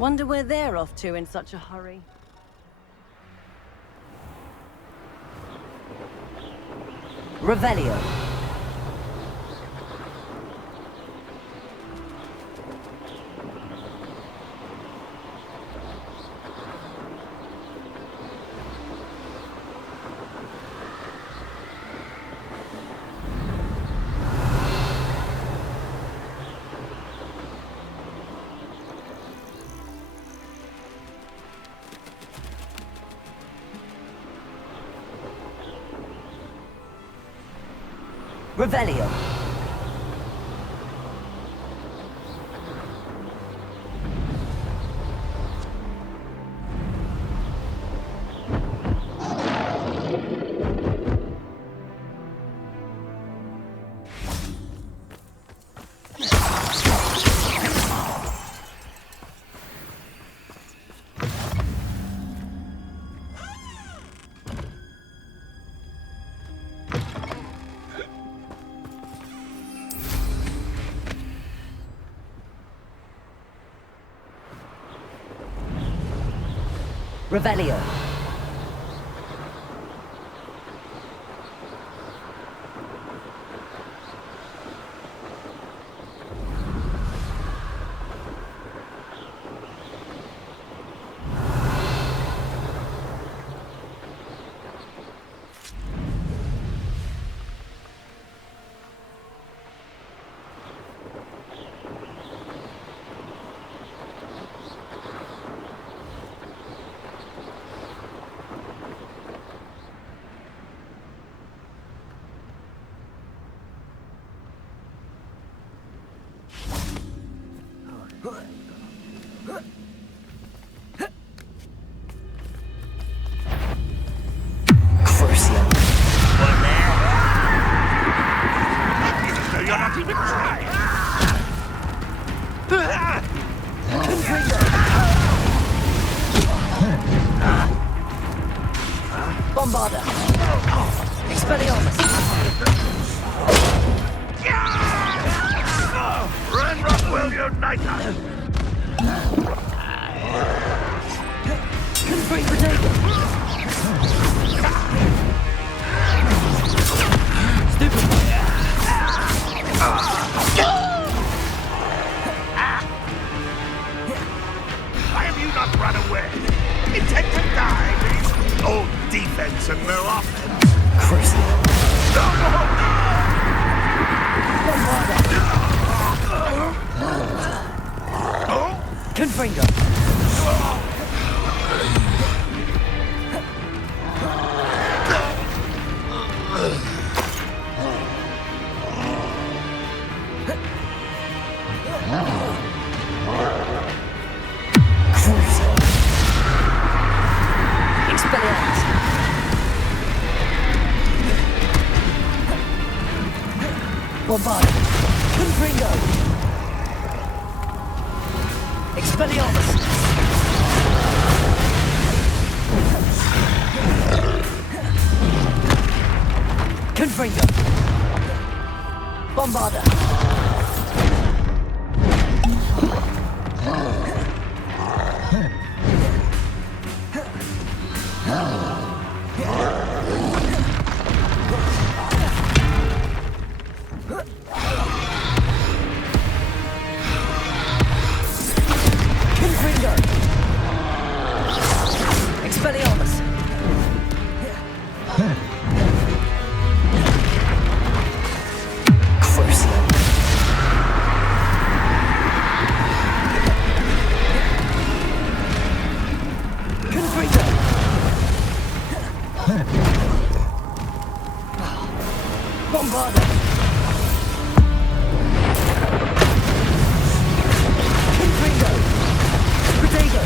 Wonder where they're off to in such a hurry. Revelio. Revelio. Revelio. Bombarda. Expelliarmus. Ranrok will unite us! Confree potato. Stupid. Why have you not run away? Intent to die, please? Old defense and no offense. Christ. Confringo. Expelliarmus. Bombarda. Confringo. Expelliarmus. Confringo. Bombarda. Confringo. Expelliarmus. Bombarda. Confringo. Potato.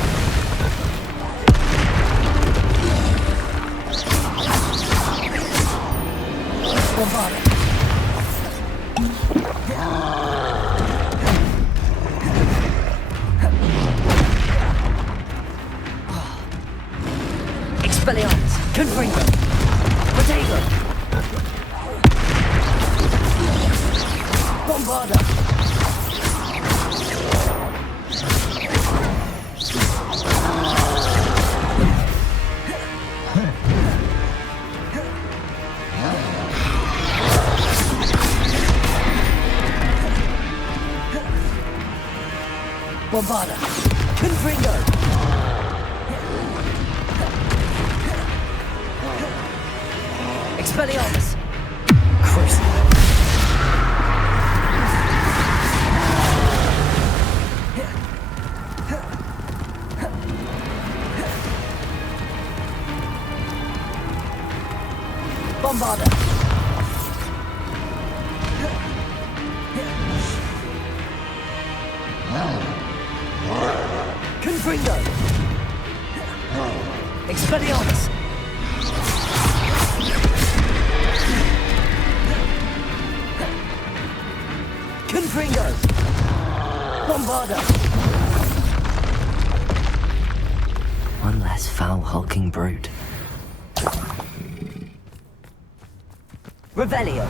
Bombarda. Expelliarmus. Confringo. Potato. Bombarda. Bombarda. Confringo. Expelliarmus. Crucible. Bombarda. Confringo. Expelliarmus. Confringo. Bombarda. One less foul hulking brute. Revelio.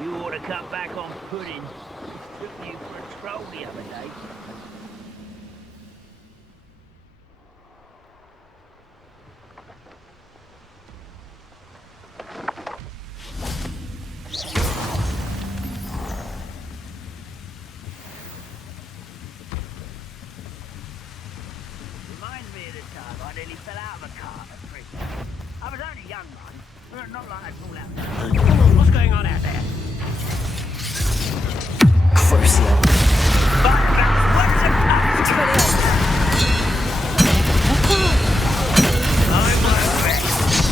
You ought to cut back on pudding. Took you for a troll the other day. Reminds me of the time I nearly fell out of a cart at prison. I was only a young one, but not like I fall out. What's going on out there? Crucio. What's a Expelliarmus.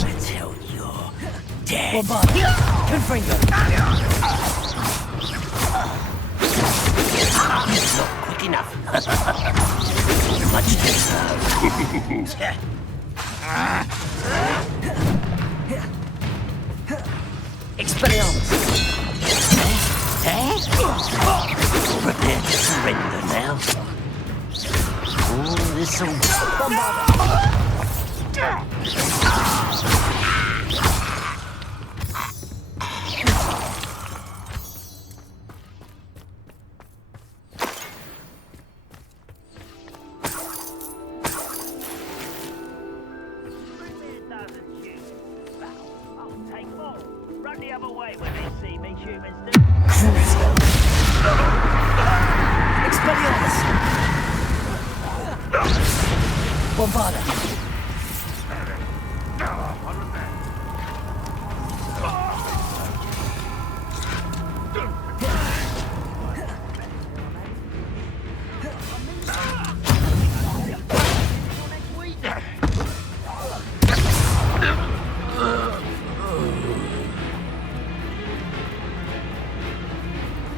until you're dead? Bombarda. Confringo. Not quick enough. Much too slow. Expelliarmus. Prepare to surrender now. Oh, this'll... Bombarda. I'll take more. Run the other way when they see me, humans do. Crucio. Expelliarmus. Bombarda.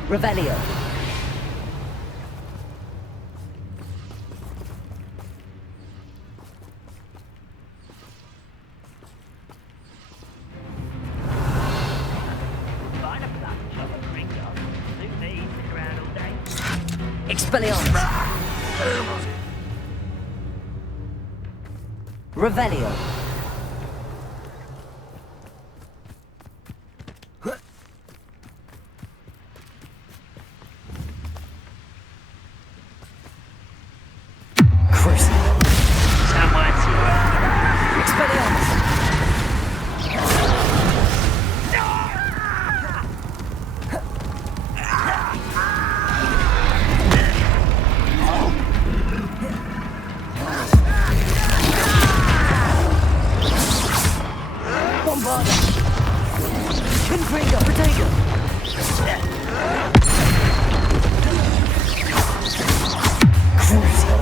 Revelio. Find a bunch of a gringo. Suit me, sit around all day. Expelliarmus. Revelio. Someone's here. Expelliarmus. Bombarda. Confringo. Potato. Crucio.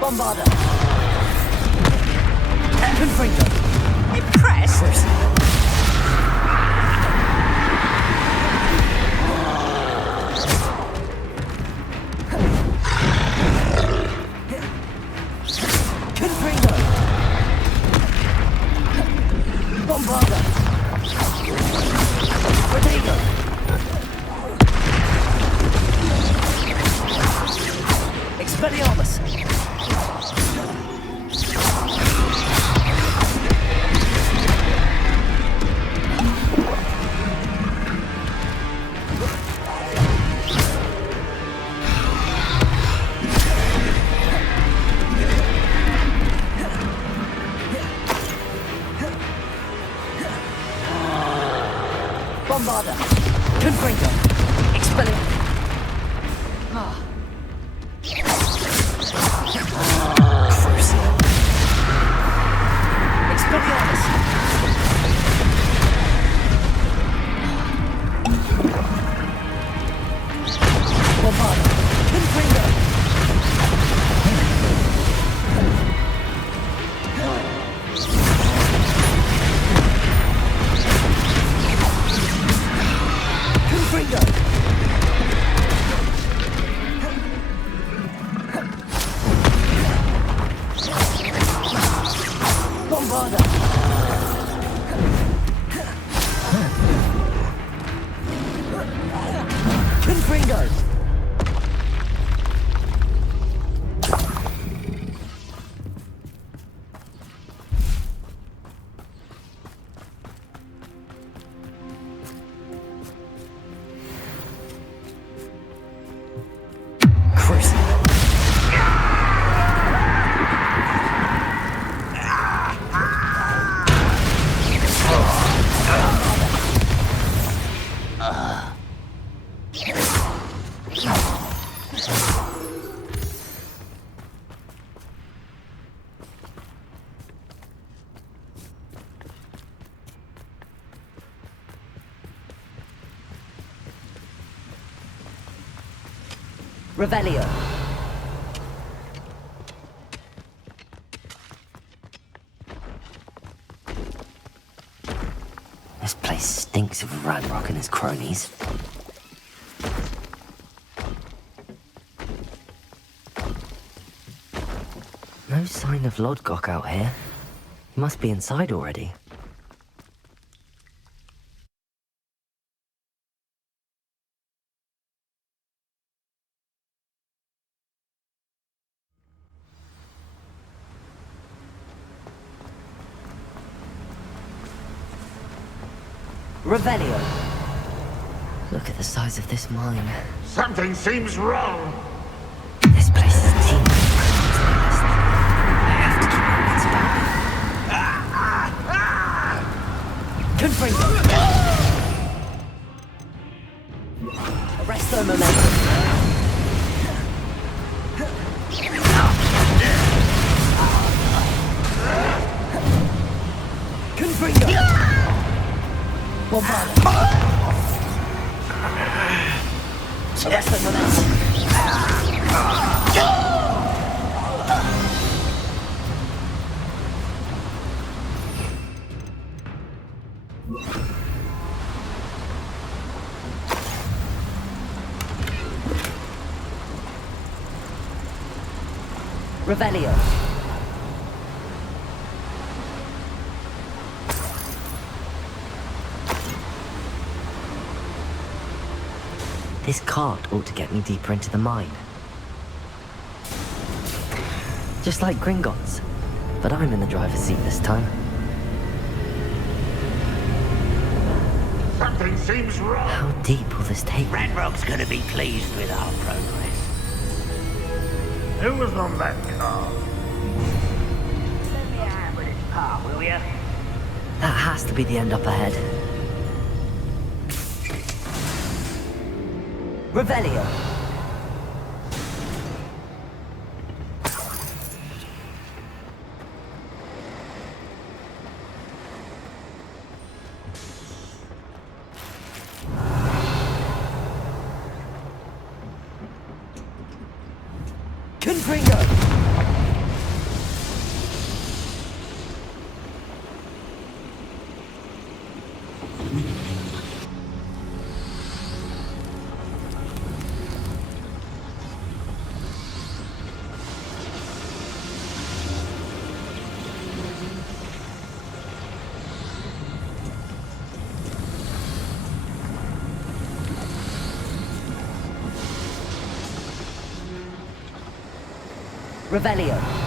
Bombarder. Confringo. Impressed. Confringo. Bombarder. Protego. Expelliarmus. Bombarder. Confringo. Expelliarmus. Expelliarmus. Bombarder. Confringo. Confringo. Bombarder. Confringo. Cruising. Revelio. This place stinks of Ranrok and his cronies. No sign of Lodgok out here. He must be inside already. Revelio. Look at the size of this mine. Something seems wrong. This place is teeming with criminals, loyalists. I have to keep my wits about me. Confringo. Arrest their momentum. Confringo. Bombarder. Arrest their momentum. Revelio. This cart ought to get me deeper into the mine. Just like Gringotts, but I'm in the driver's seat this time. Something seems wrong. How deep will this take me? Ranrok's gonna be pleased with our progress. Who was on that car? Lend me a hand with this part, will ya? That has to be the end up ahead. Revelio. Confringo! Revelio.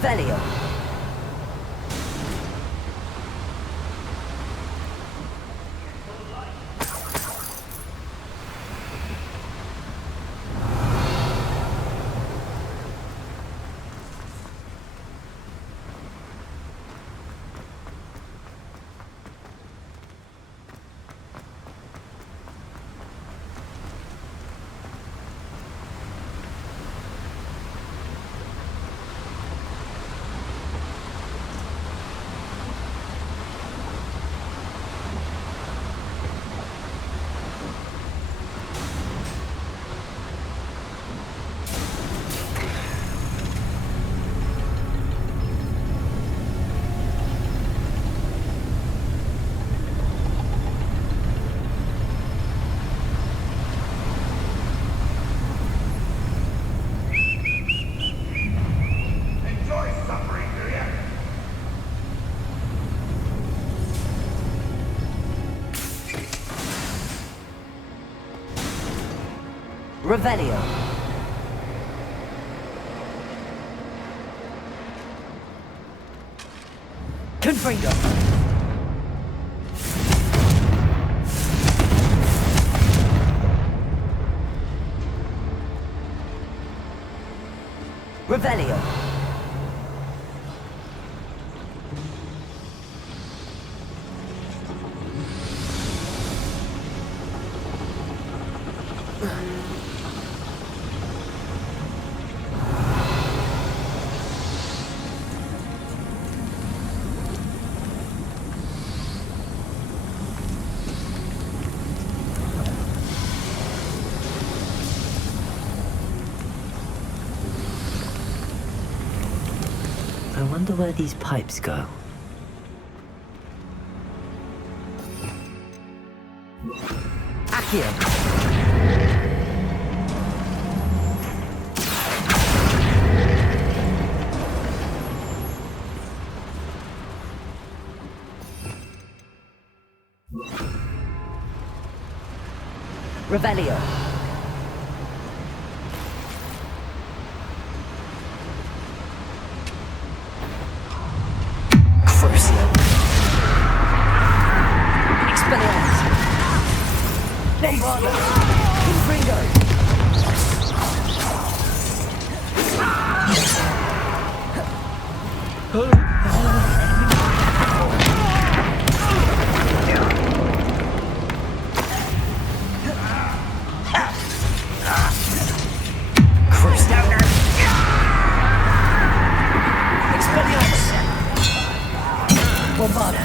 Revelio. Revelio. Confringo. Revelio. I wonder where these pipes go. Accio. Revelio. Crucio. Expelliarmus. Bombarda. Confringo. Bombarda.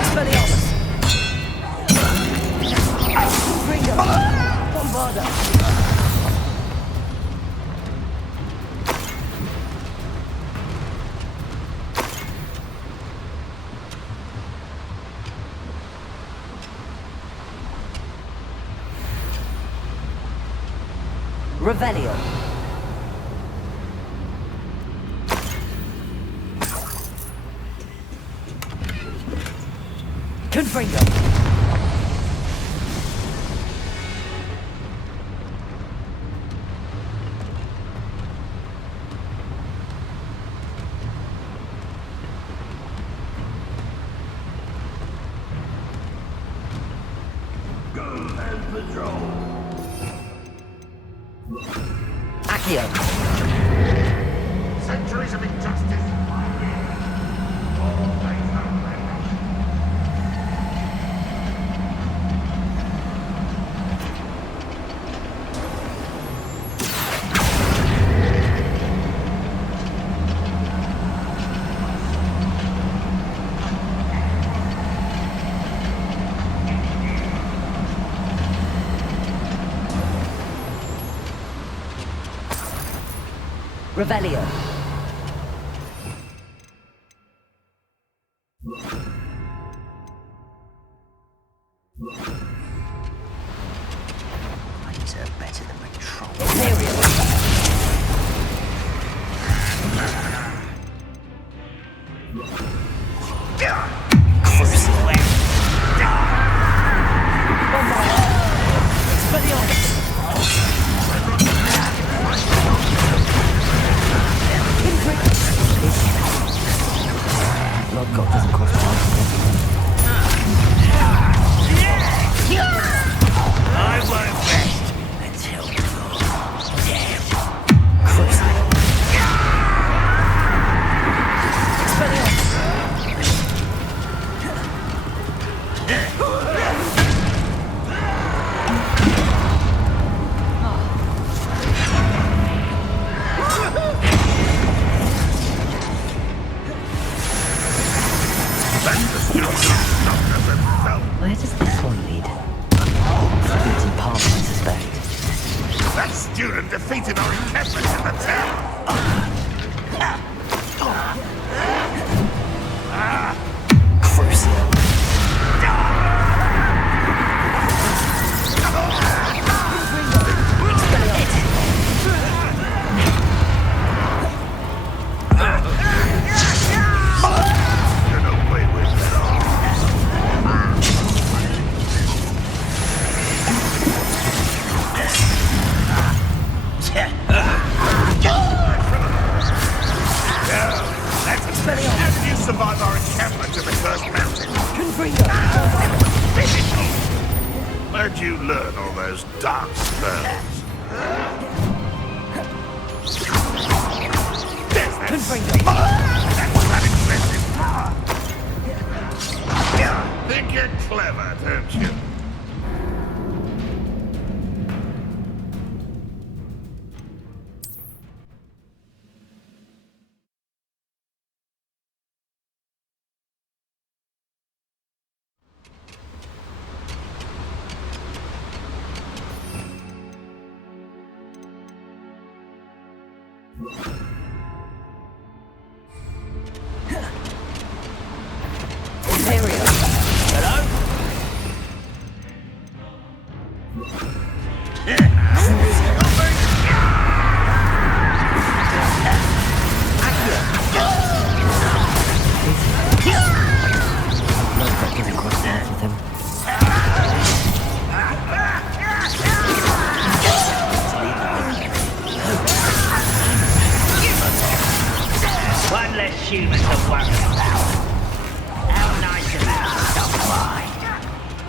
Expelliarmus. Confringo. Bombarda. Revelio. Confringo. Accio. Centuries of injustice. Always unrelenting. Revelio. Blades are better than patrol. Lodgok doesn't cross paths with I won't rest until you're dead. Where does this one lead? Forbidden path, I suspect. That student defeated our encampment in the town. Crucial. Get away with How did you survive our encampment in the first mountain? Where'd you learn all those dark spells? There's that snake. That was that impressive power. Think you're clever, don't you? Lodgok doesn't cross paths with him. One less human to worry about. How nice of you to stop by.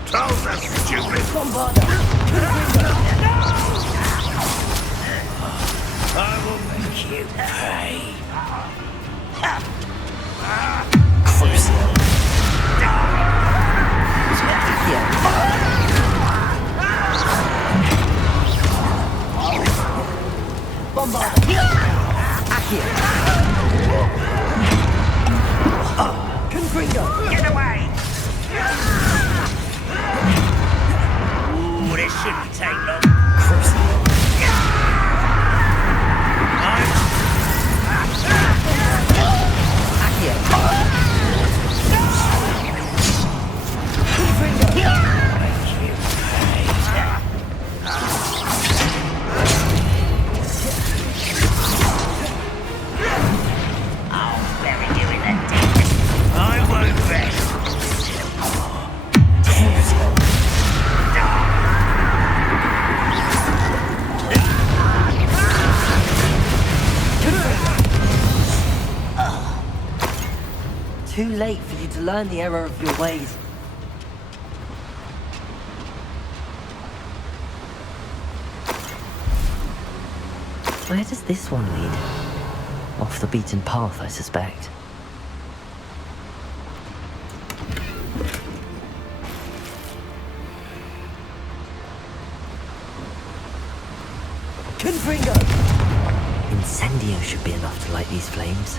Told us, stupid. I will make you pay. Crucial. Get away! Ooh, this shouldn't take long. I'll bury you in the deep. I won't rest. Too late for you to learn the error of your ways. Where does this one lead? Off the beaten path, I suspect. Confringo! Incendio should be enough to light these flames.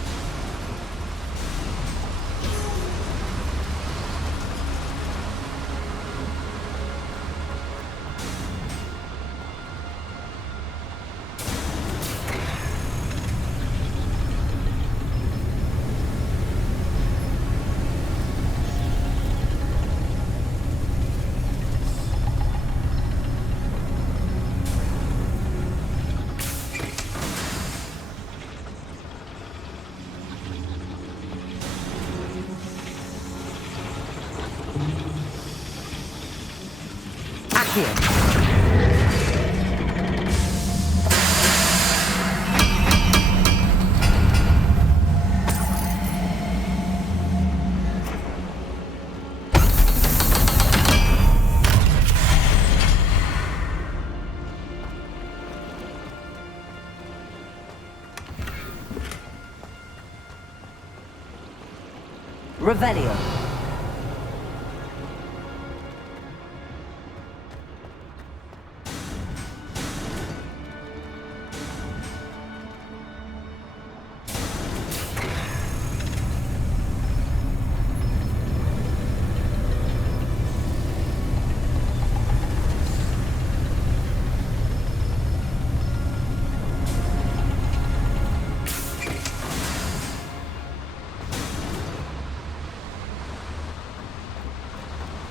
Revelio.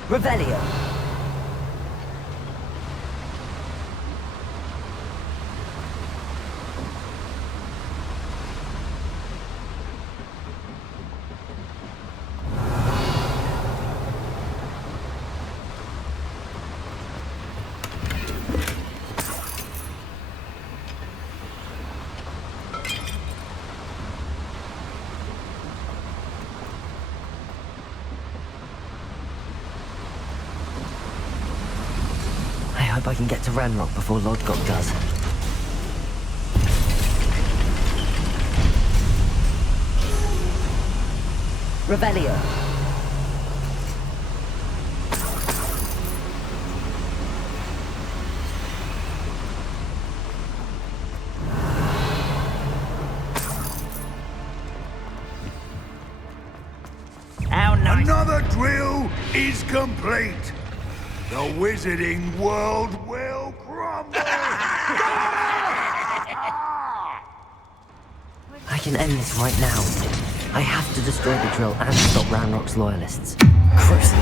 Revelio. I hope I can get to Ranrok before Lodgok does. Revelio. How nice. Another drill is complete. The wizarding world will crumble! I can end this right now. I have to destroy the drill and stop Ranrok's loyalists. Crucial.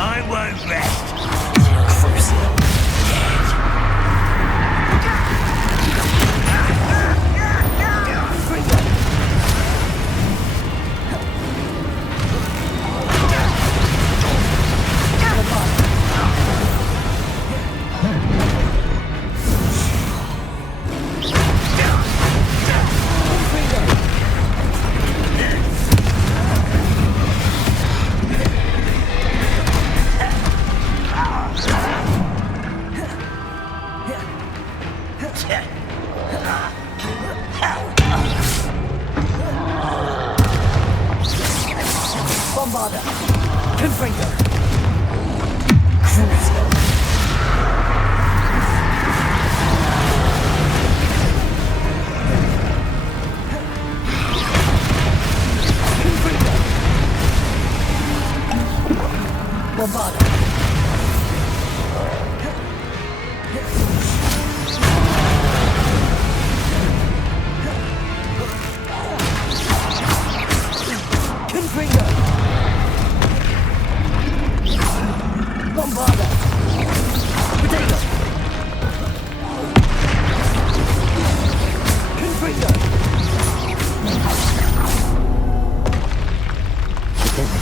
I won't rest.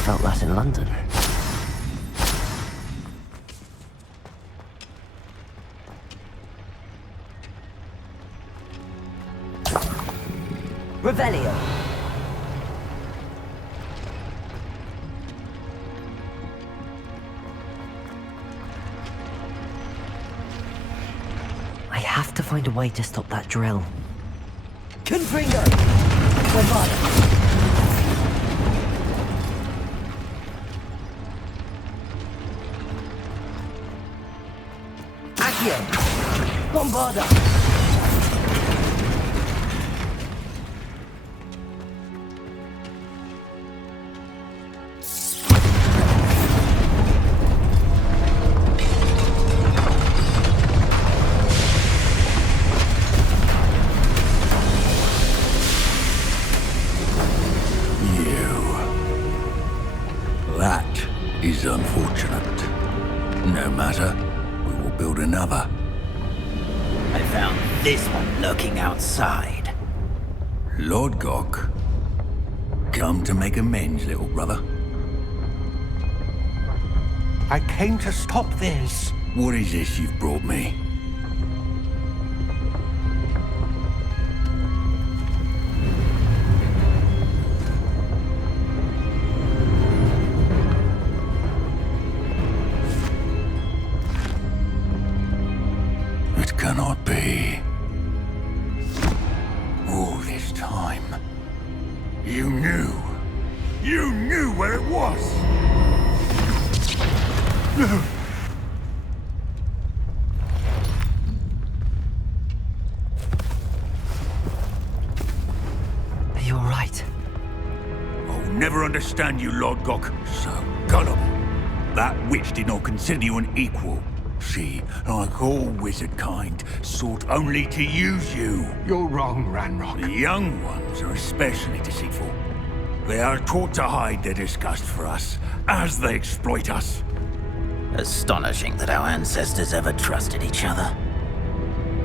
Felt that in London. Revelio. I have to find a way to stop that drill. Confringo! Bravado! Bombarda! That is unfortunate. No matter, we will build another. I found this one lurking outside. Lodgok, come to make amends, little brother. I came to stop this. What is this you've brought me? It cannot be. All this time, you knew. You knew where it was! You're right. I'll never understand you, Lodgok. So gullible. That witch did not consider you an equal. She, like all wizard kind, sought only to use you. You're wrong, Ranrok. The young ones are especially deceitful. They are taught to hide their disgust for us, as they exploit us. Astonishing that our ancestors ever trusted each other.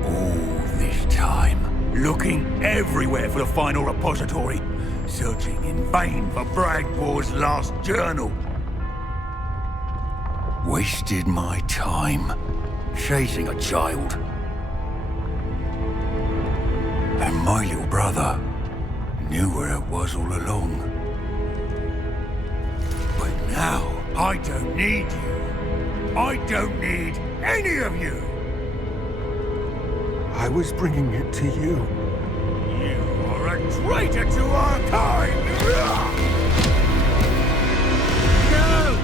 All this time, looking everywhere for the final repository, searching in vain for Bragbor's last journal. Wasted my time, chasing a child. And my little brother knew where it was all along. But now, I don't need you. I don't need any of you. I was bringing it to you. You are a traitor to our kind! No!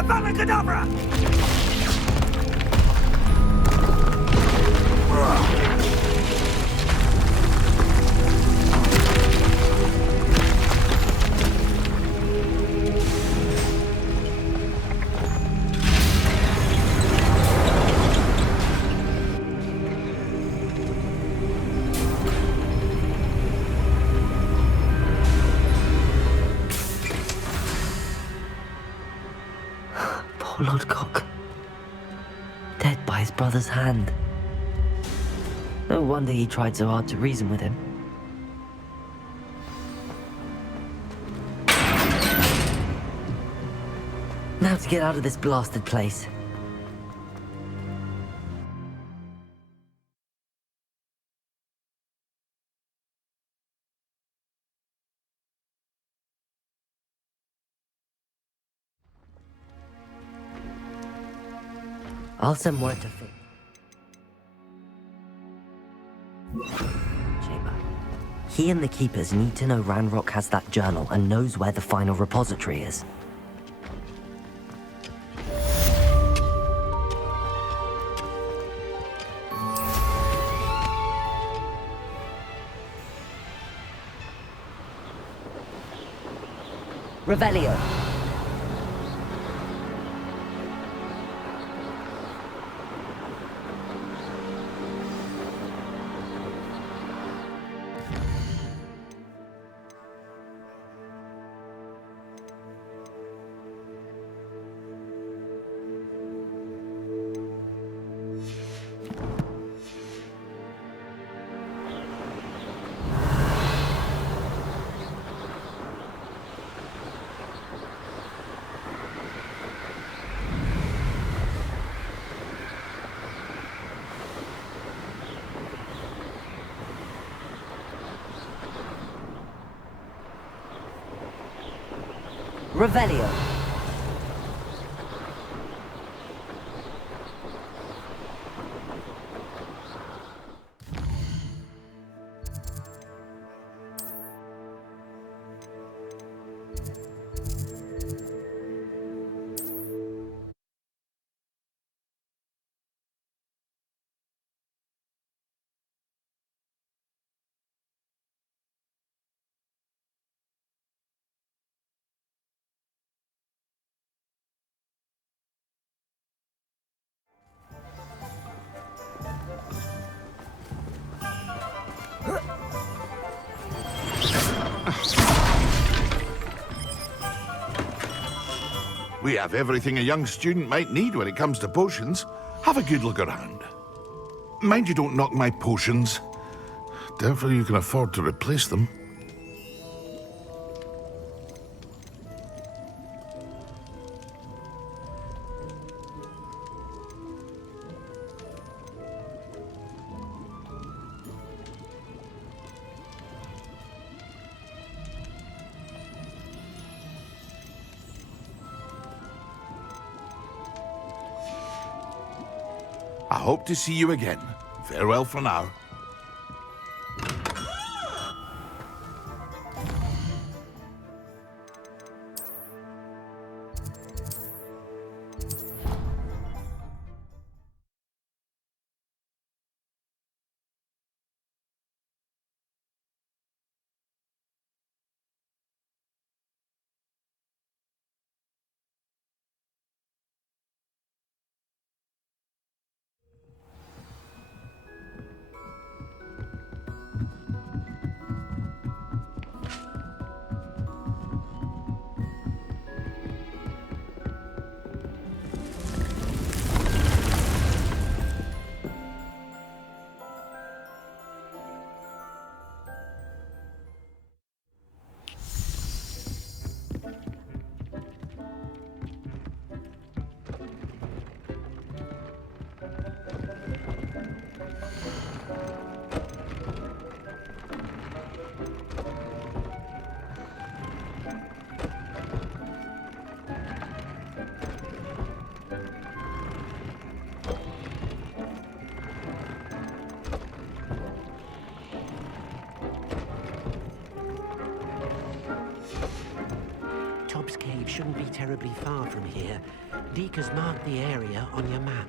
Avada Kedavra! Poor Lodgok. Dead by his brother's hand. No wonder he tried so hard to reason with him. Now to get out of this blasted place. I'll send word to Finn. Chamber. He and the Keepers need to know Ranrok has that journal and knows where the final repository is. Revelio. Revelio. We have everything a young student might need when it comes to potions. Have a good look around. Mind you don't knock my potions. Doubtful you can afford to replace them. I hope to see you again. Farewell for now. Tobbs Cave shouldn't be terribly far from here. Deek has marked the area on your map.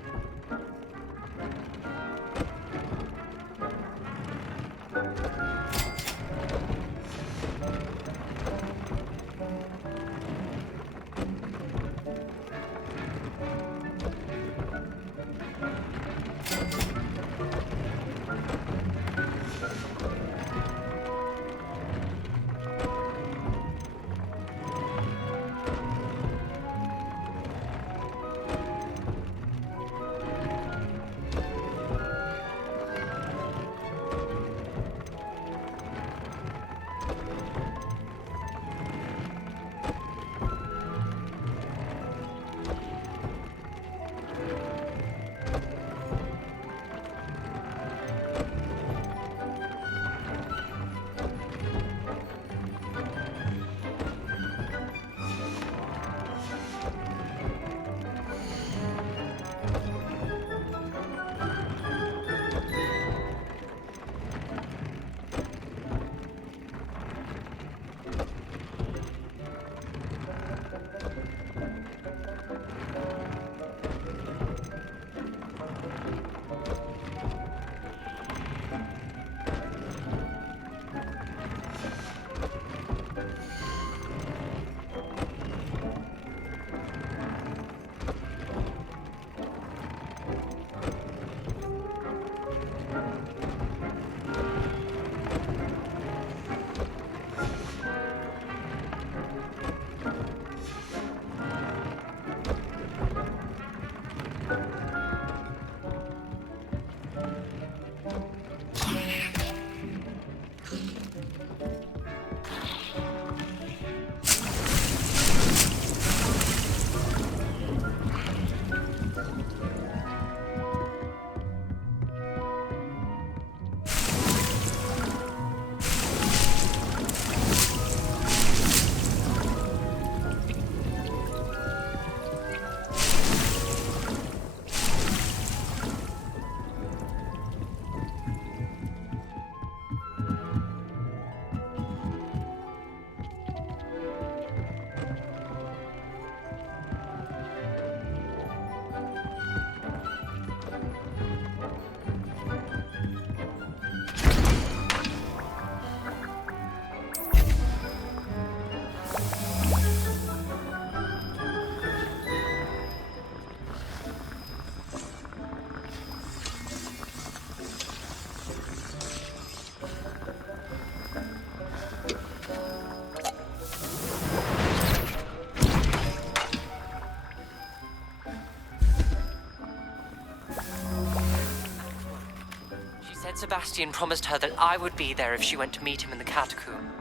Sebastian promised her that I would be there if she went to meet him in the catacomb.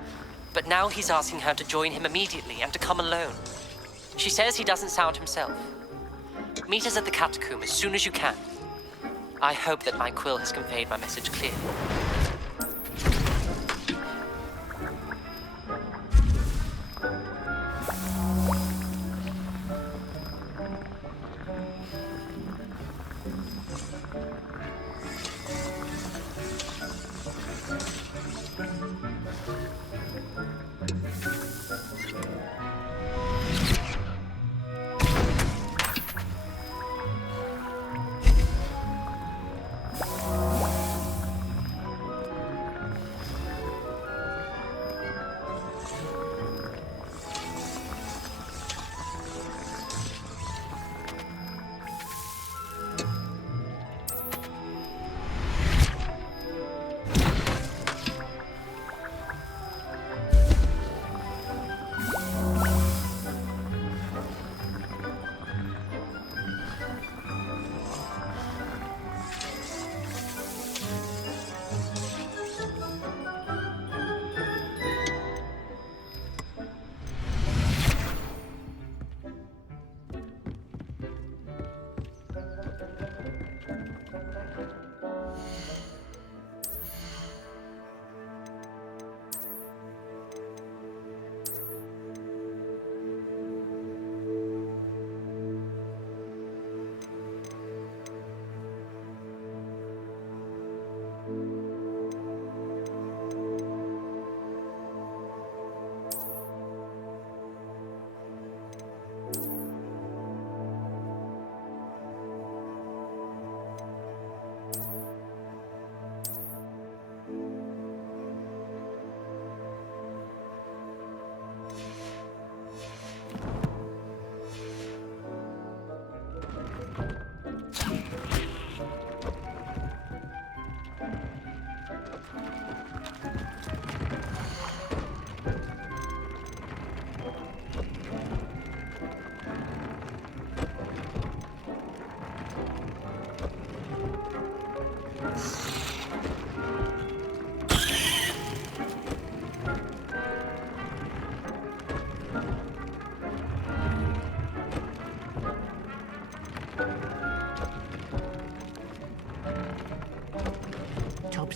But now he's asking her to join him immediately and to come alone. She says he doesn't sound himself. Meet us at the catacomb as soon as you can. I hope that my quill has conveyed my message clearly.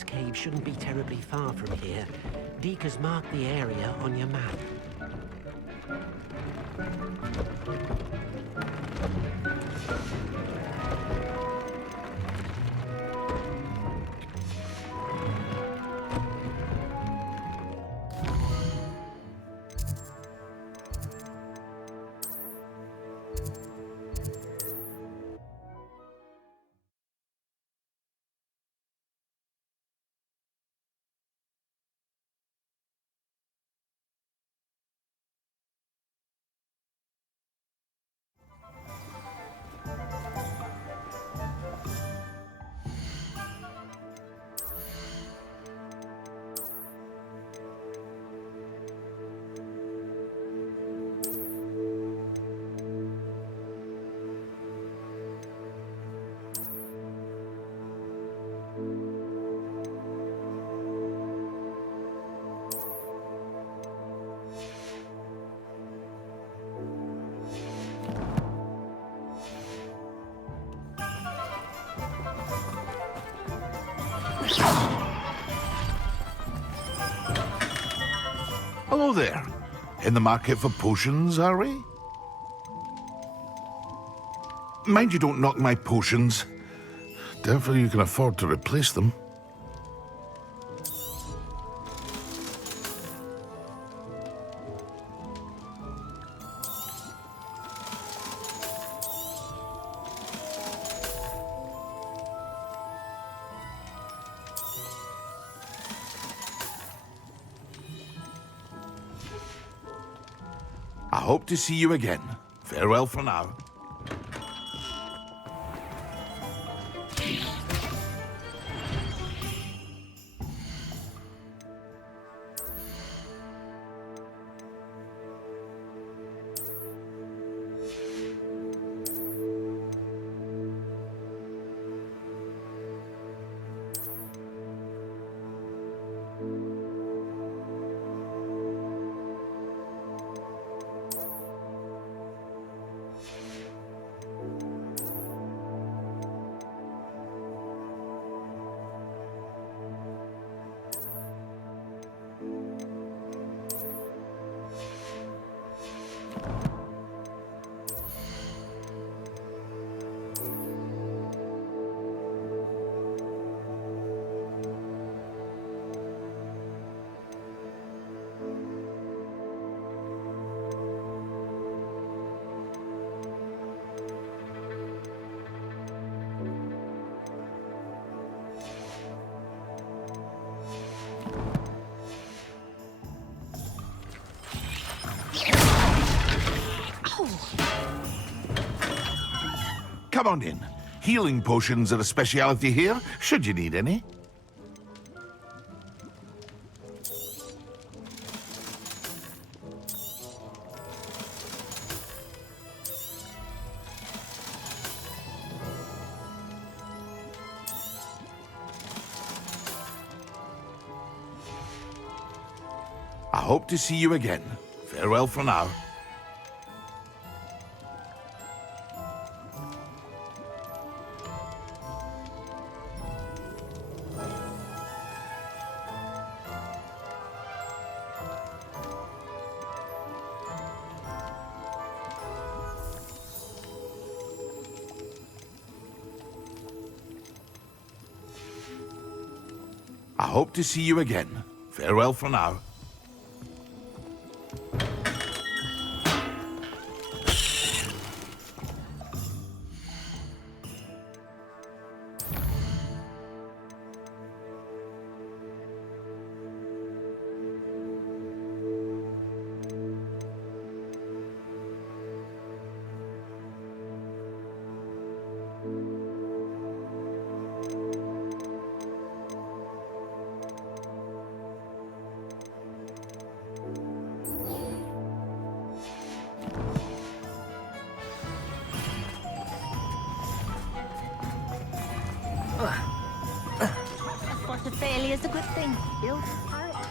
Cave shouldn't be terribly far from here. Deek has marked the area on your map. Hello there. In the market for potions, are we? Mind you don't knock my potions. Therefore you can afford to replace them. I hope to see you again. Farewell for now. Come on in. Healing potions are a speciality here, should you need any. I hope to see you again. Farewell for now. I hope to see you again. Farewell for now. What a failure is a good thing. Build character.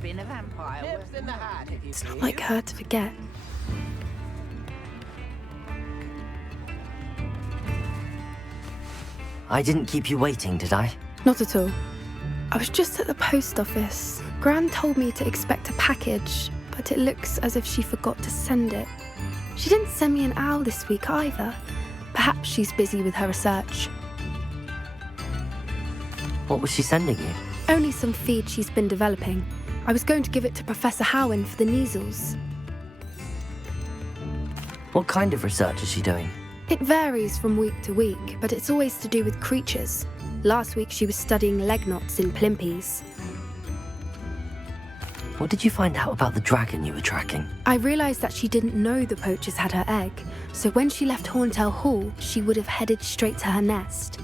Been a vampire. Nips in the hat. It's not like her to forget. I didn't keep you waiting, did I? Not at all. I was just at the post office. Gran told me to expect a package, but it looks as if she forgot to send it. She didn't send me an owl this week either. Perhaps she's busy with her research. What was she sending you? Only some feed she's been developing. I was going to give it to Professor Howen for the measles. What kind of research is she doing? It varies from week to week, but it's always to do with creatures. Last week she was studying leg knots in Plimpies. What did you find out about the dragon you were tracking? I realized that she didn't know the poachers had her egg, so when she left Horntail Hall, she would have headed straight to her nest.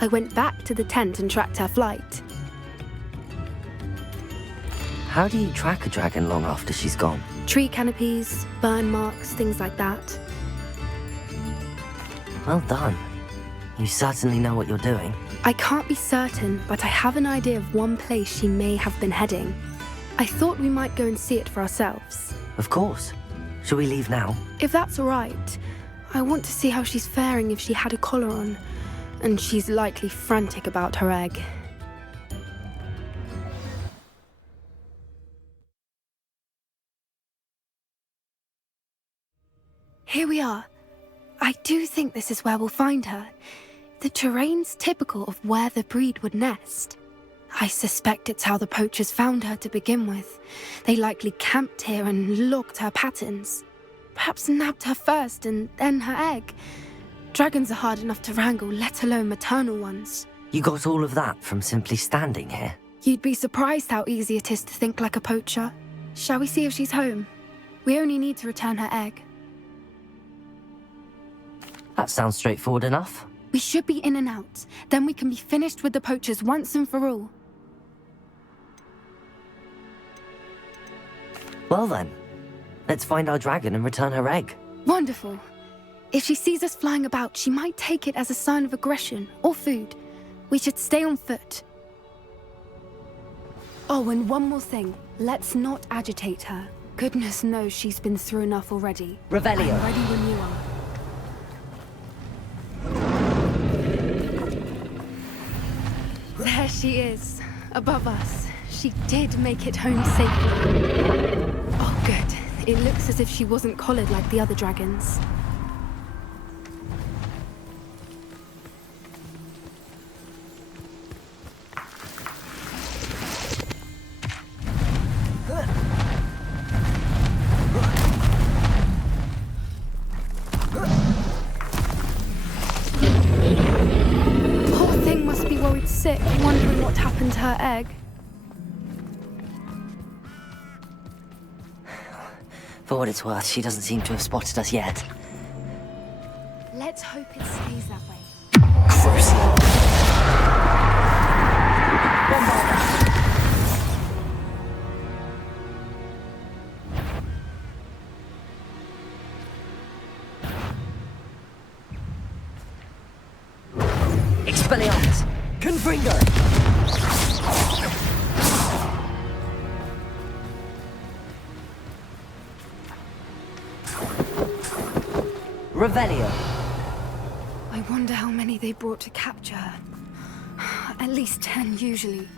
I went back to the tent and tracked her flight. How do you track a dragon long after she's gone? Tree canopies, burn marks, things like that. Well done. You certainly know what you're doing. I can't be certain, but I have an idea of one place she may have been heading. I thought we might go and see it for ourselves. Of course. Shall we leave now? If that's all right, I want to see how she's faring if she had a collar on, and she's likely frantic about her egg. Here we are. I do think this is where we'll find her. The terrain's typical of where the breed would nest. I suspect it's how the poachers found her to begin with. They likely camped here and logged her patterns. Perhaps nabbed her first and then her egg. Dragons are hard enough to wrangle, let alone maternal ones. You got all of that from simply standing here? You'd be surprised how easy it is to think like a poacher. Shall we see if she's home? We only need to return her egg. That sounds straightforward enough. We should be in and out. Then we can be finished with the poachers once and for all. Well then, let's find our dragon and return her egg. Wonderful. If she sees us flying about, she might take it as a sign of aggression or food. We should stay on foot. Oh, and one more thing. Let's not agitate her. Goodness knows she's been through enough already. Revelio. I'm ready when you are. There she is, above us. She did make it home safely. Oh, good. It looks as if she wasn't collared like the other dragons. Poor thing must be worried sick, wondering what happened to her egg. For what it's worth, she doesn't seem to have spotted us yet. Let's hope it stays that way. Crucial. Expelliarmus! Confringo! Revelio. I wonder how many they brought to capture her. At least 10 usually.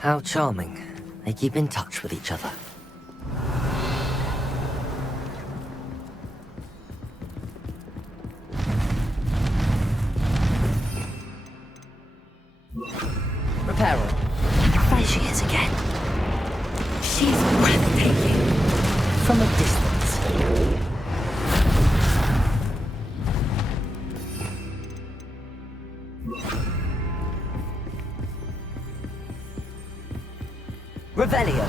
How charming. They keep in touch with each other. Reparo. There she is again. She's breathtaking. From a distance. Revelio.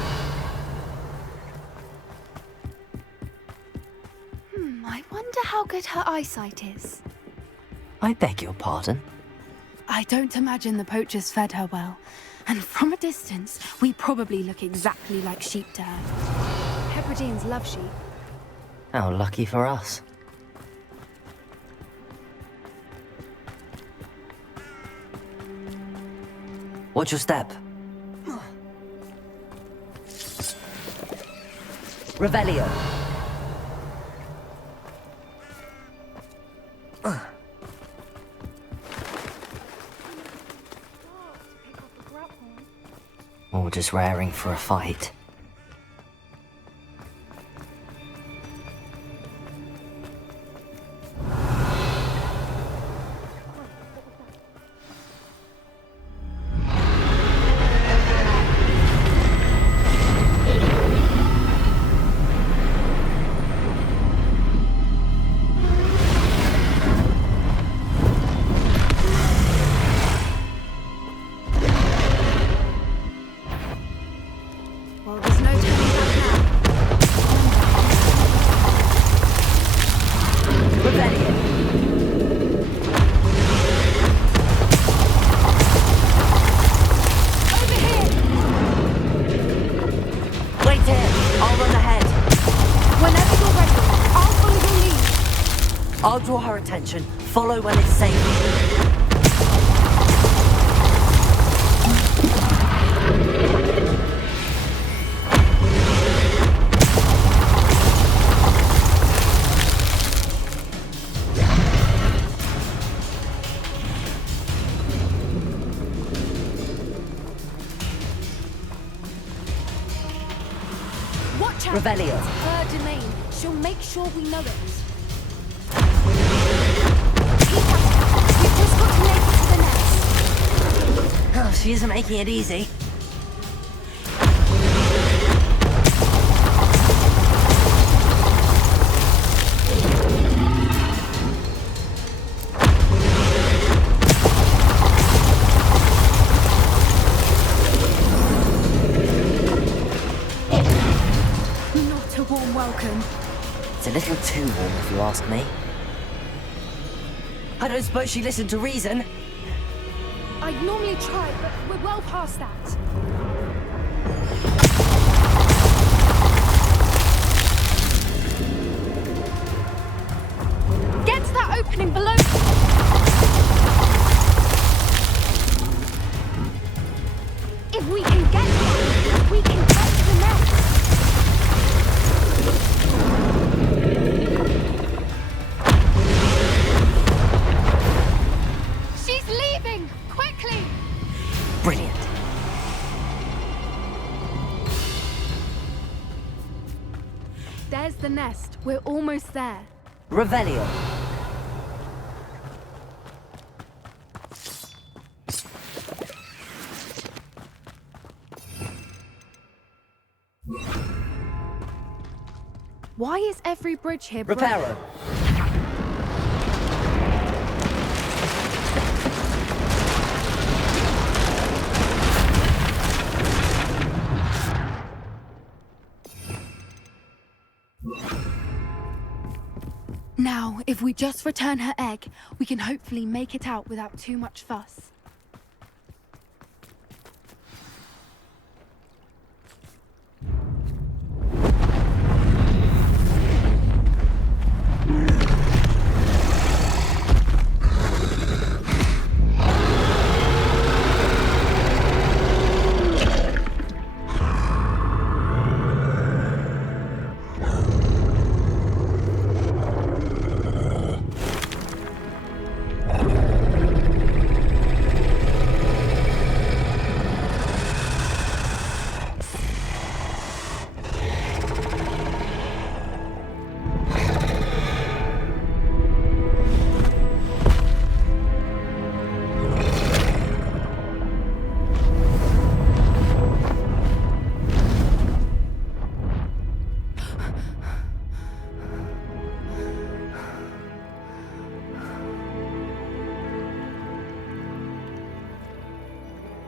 I wonder how good her eyesight is. I beg your pardon? I don't imagine the poachers fed her well. And from a distance, we probably look exactly like sheep to her. Hebrideans love sheep. How lucky for us. Watch your step. Revelio. Or just raring for a fight. I'll draw her attention. Follow when it's safe. Watch out! Revelio. It's her domain. She'll make sure we know it. Keep at it. We've just got to make it to the nest. Oh, she isn't making it easy. Not a warm welcome. It's a little too warm, if you ask me. I don't suppose she listened to reason. I'd normally try, but we're well past that. Get to that opening below. If we can get to that, we can get to the nest. She's leaving! Quickly! Brilliant. There's the nest. We're almost there. Revelio. Why is every bridge here broken? Reparo. Now, if we just return her egg, we can hopefully make it out without too much fuss.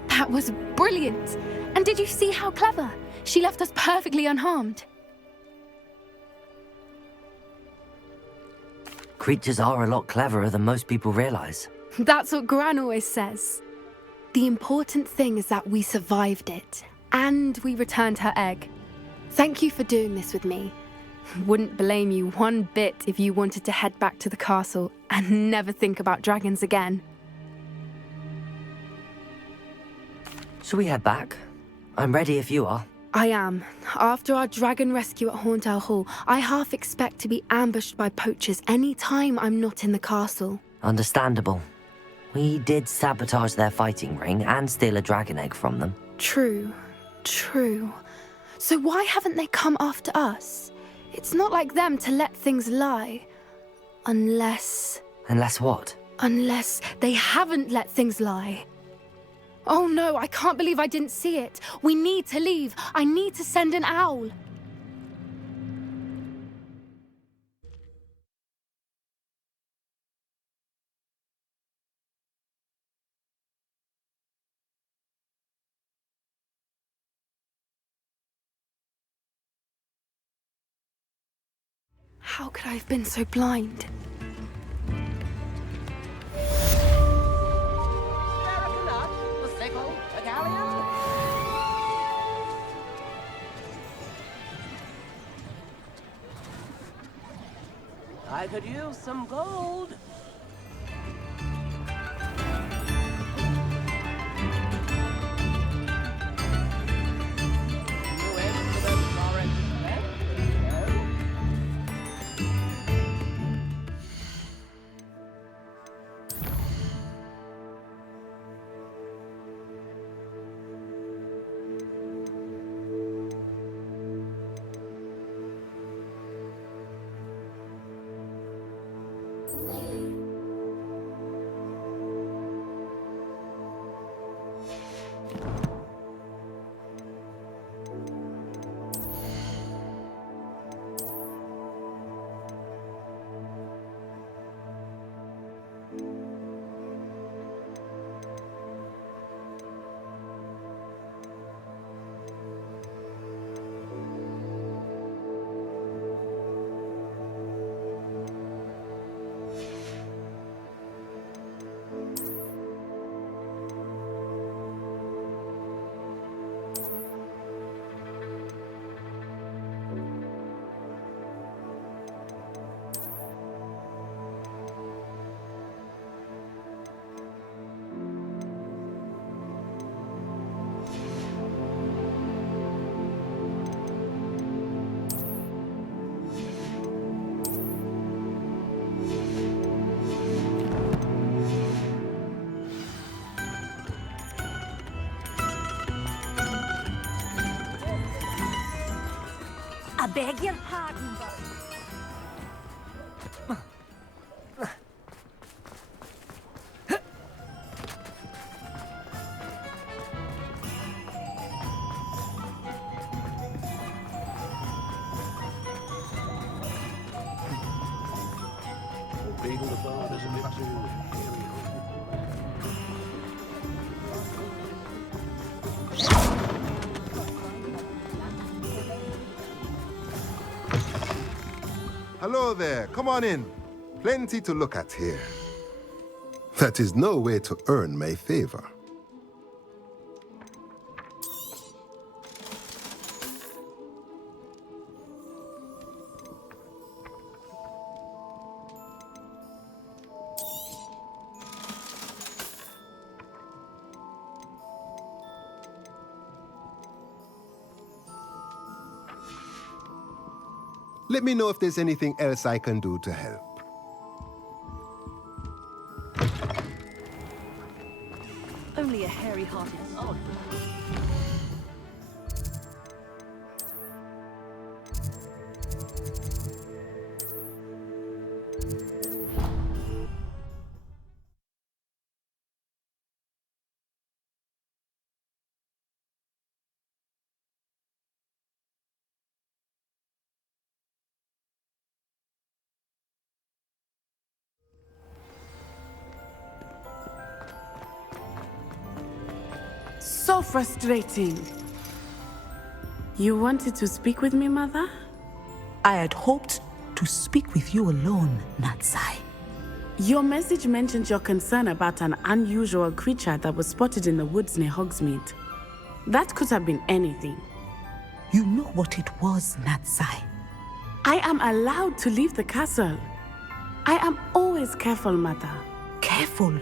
That was brilliant! And did you see how clever? She left us perfectly unharmed. Creatures are a lot cleverer than most people realize. That's what Gran always says. The important thing is that we survived it, and we returned her egg. Thank you for doing this with me. Wouldn't blame you one bit if you wanted to head back to the castle and never think about dragons again. Shall we head back? I'm ready if you are. I am. After our dragon rescue at Hauntow Hall, I half expect to be ambushed by poachers any time I'm not in the castle. Understandable. We did sabotage their fighting ring and steal a dragon egg from them. True. So why haven't they come after us? It's not like them to let things lie. Unless what? Unless they haven't let things lie. Oh no, I can't believe I didn't see it. We need to leave. I need to send an owl. How could I have been so blind? I could use some gold. I beg your pardon, Hello there, come on in. Plenty to look at here. That is no way to earn my favor. Let me know if there's anything else I can do to help. only a hairy-hearted odd. So frustrating. You wanted to speak with me, Mother? I had hoped to speak with you alone, Natsai. Your message mentioned your concern about an unusual creature that was spotted in the woods near Hogsmeade. That could have been anything. You know what it was, Natsai. I am allowed to leave the castle. I am always careful, Mother. Careful?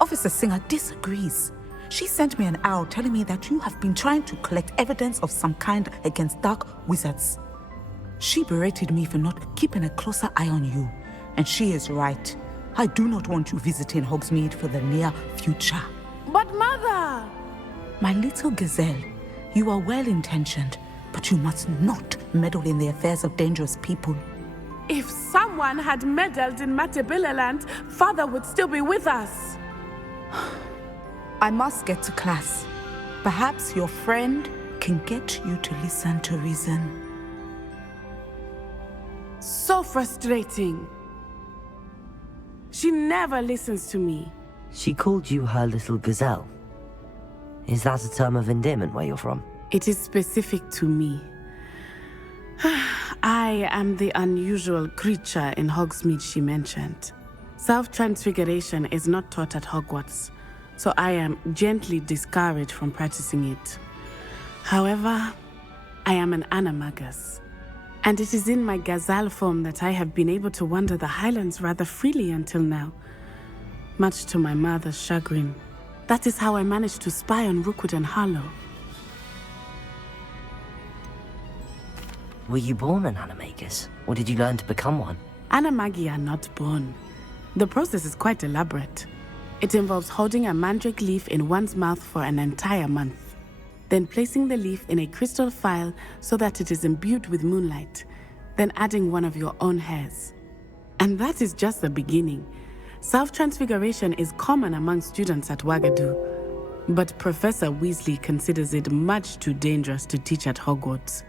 Officer Singer disagrees. She sent me an owl telling me that you have been trying to collect evidence of some kind against dark wizards. She berated me for not keeping a closer eye on you, and she is right. I do not want you visiting Hogsmeade for the near future. But Mother! My little gazelle, you are well-intentioned, but you must not meddle in the affairs of dangerous people. If someone had meddled in Matabeleland, Father would still be with us. I must get to class. Perhaps your friend can get you to listen to reason. So frustrating. She never listens to me. She called you her little gazelle. Is that a term of endearment where you're from? It is specific to me. I am the unusual creature in Hogsmeade she mentioned. Self-transfiguration is not taught at Hogwarts, so I am gently discouraged from practicing it. However, I am an animagus. And it is in my gazelle form that I have been able to wander the highlands rather freely until now. Much to my mother's chagrin. That is how I managed to spy on Rookwood and Harlow. Were you born an animagus, or did you learn to become one? Animagi are not born. The process is quite elaborate. It involves holding a mandrake leaf in one's mouth for an entire month, then placing the leaf in a crystal phial so that it is imbued with moonlight, then adding one of your own hairs. And that is just the beginning. Self-transfiguration is common among students at Wagadu, but Professor Weasley considers it much too dangerous to teach at Hogwarts.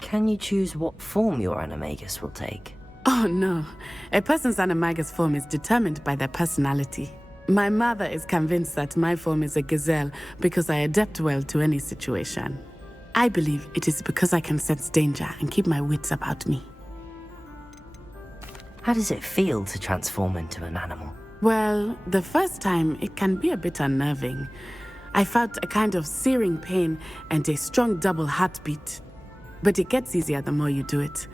Can you choose what form your animagus will take? Oh no, a person's animagus form is determined by their personality. My mother is convinced that my form is a gazelle because I adapt well to any situation. I believe it is because I can sense danger and keep my wits about me. How does it feel to transform into an animal? Well, the first time it can be a bit unnerving. I felt a kind of searing pain and a strong double heartbeat. But it gets easier the more you do it.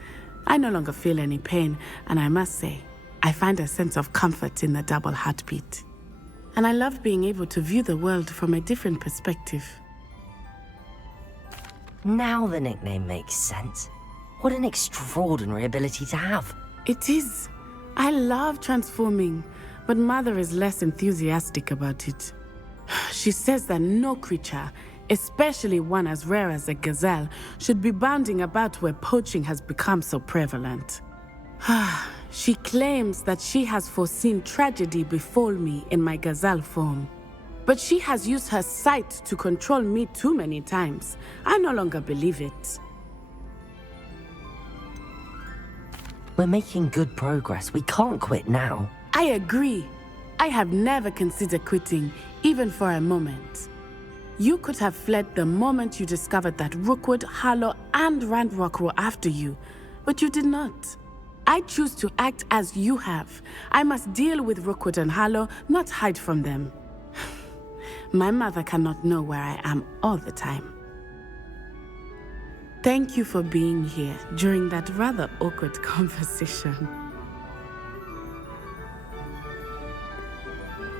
I no longer feel any pain, and I must say, I find a sense of comfort in the double heartbeat. And I love being able to view the world from a different perspective. Now the nickname makes sense. What an extraordinary ability to have. It is. I love transforming, but Mother is less enthusiastic about it. She says that no creature, especially one as rare as a gazelle, should be bounding about where poaching has become so prevalent. She claims that she has foreseen tragedy befall me in my gazelle form. But she has used her sight to control me too many times. I no longer believe it. We're making good progress. We can't quit now. I agree. I have never considered quitting, even for a moment. You could have fled the moment you discovered that Rookwood, Harlow, and Ranrok were after you, but you did not. I choose to act as you have. I must deal with Rookwood and Harlow, not hide from them. My mother cannot know where I am all the time. Thank you for being here during that rather awkward conversation.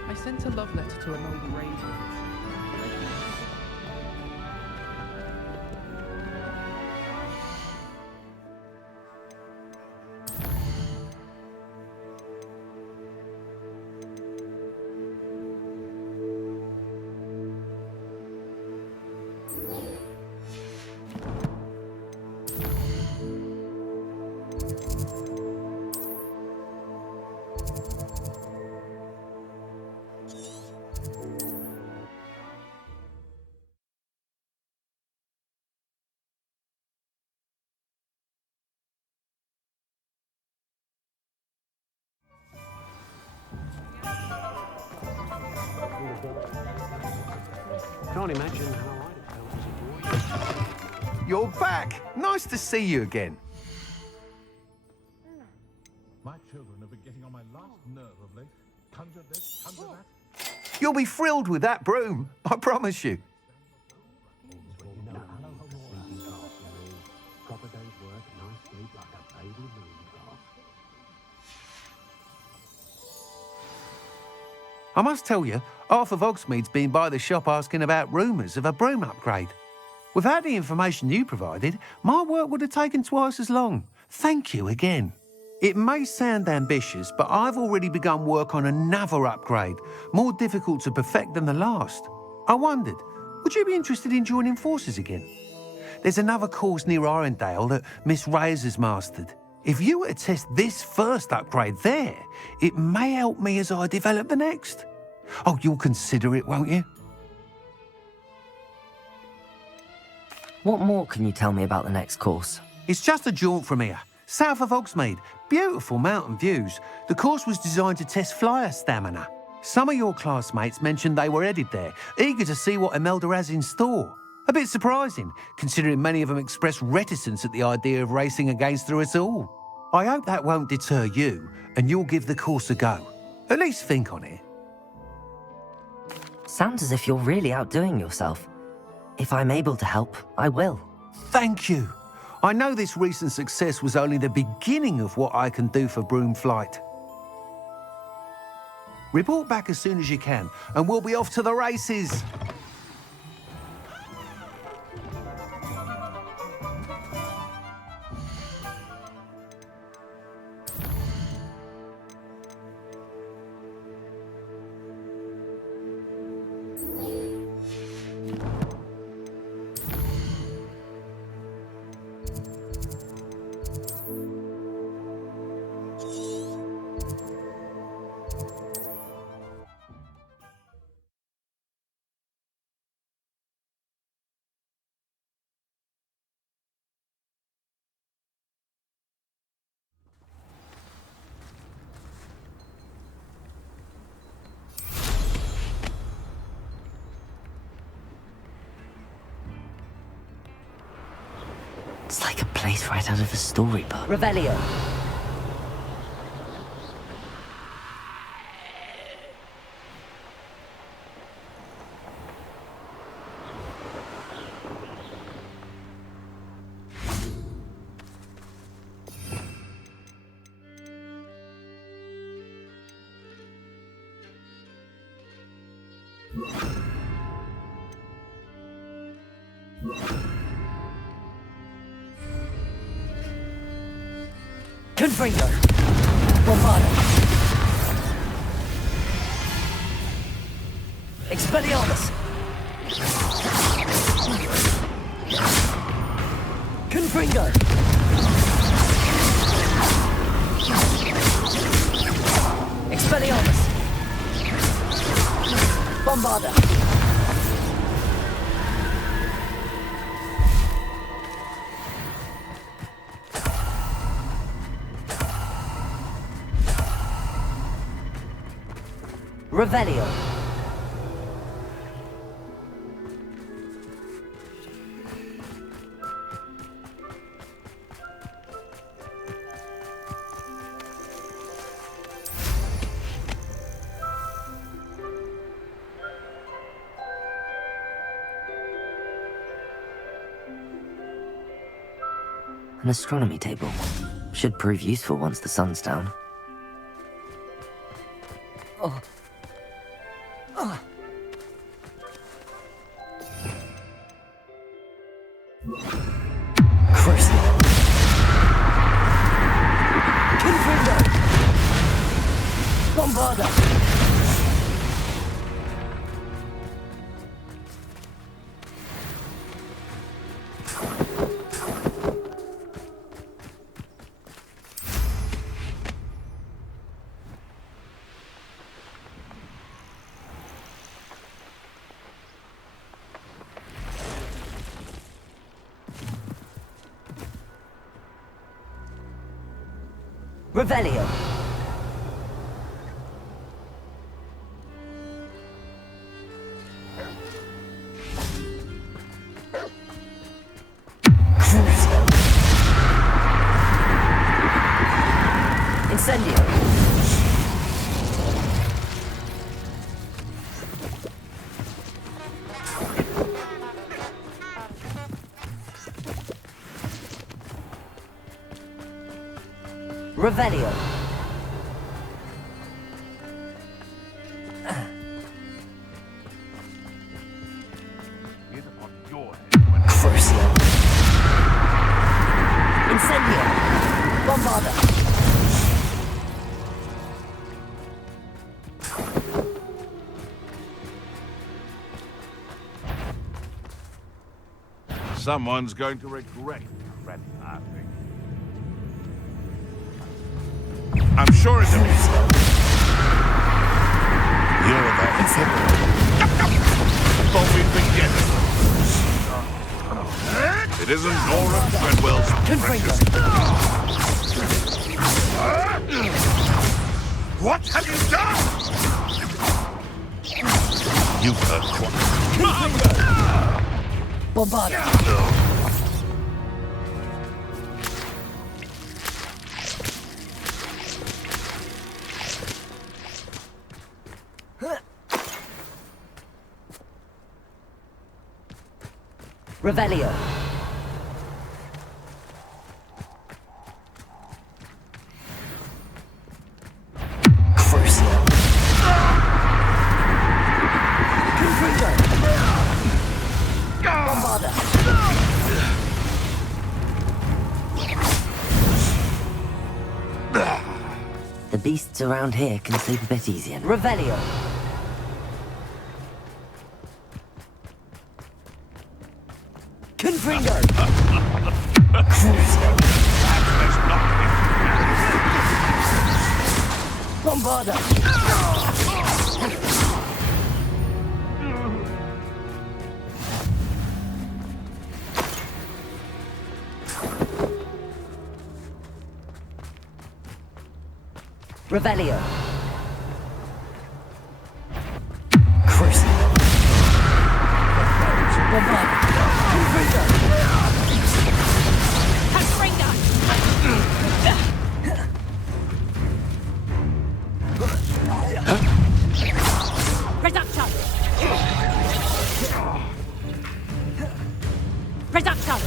I sent a love letter to an old raven. Can't imagine how I'd have felt as a boy. You're back! Nice to see you again. My children have been getting on my last nerve of late. Conjure this, conjure that. You'll be thrilled with that broom, I promise you. Proper day's work, nice sleep like a baby moon. I must tell you, half of Hogsmeade's been by the shop asking about rumours of a broom upgrade. Without the information you provided, my work would have taken twice as long. Thank you again. It may sound ambitious, but I've already begun work on another upgrade, more difficult to perfect than the last. I wondered, would you be interested in joining forces again? There's another course near Arendelle that Miss Reyes has mastered. If you were to test this first upgrade there, it may help me as I develop the next. Oh, you'll consider it, won't you? What more can you tell me about the next course? It's just a jaunt from here, south of Hogsmeade. Beautiful mountain views. The course was designed to test flyer stamina. Some of your classmates mentioned they were headed there, eager to see what Imelda has in store. A bit surprising, considering many of them expressed reticence at the idea of racing against her at all. I hope that won't deter you, and you'll give the course a go. At least think on it. Sounds as if you're really outdoing yourself. If I'm able to help, I will. Thank you. I know this recent success was only the beginning of what I can do for Broomflight. Report back as soon as you can, and we'll be off to the races. It's like a place right out of a storybook. Revelio. Confringo. Bombardo. Expelliarmus. Confringo. Expelliarmus. Bombarda. Revelio. An astronomy table. Should prove useful once the sun's down. Oh. Oh. Crucial. Confringo. Bombarda. Revelio. Crucio. Incendio. Revelio. Crucio. Incendio. Bombarda. Someone's going to regret red passing. I'm sure it's a You're about bombing together. It isn't Nora Treadwell's precious. What have you done? You heard what? Bombarda. Revelio. Crucio. Confringo. Bombarda. The beasts around here can sleep a bit easier. Revelio. Confringo. Crucio. Bombarda. Revelio. Crucio. Bombarda. Confringo. Reduction! Reduction!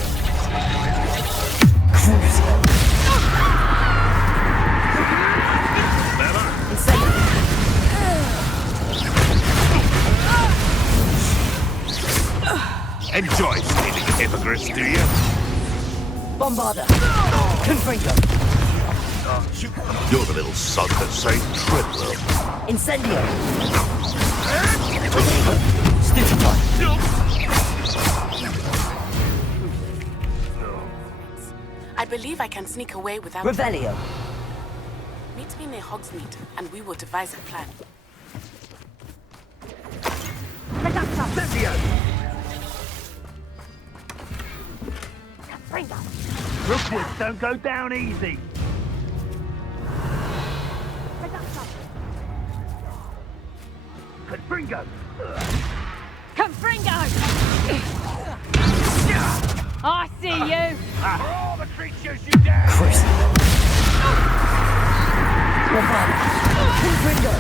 Enjoy stealing hippogriffs, do you? Bombarda. Confringo. You're the little son that saved Treadwell. Incendio. Stupefy. I believe I can sneak away without... Revelio. Meet me near Hogsmeade, and we will devise a plan. Rookwoods don't go down easy. Confringo! Confringo! I see you! For all the creatures you dare! Confringo!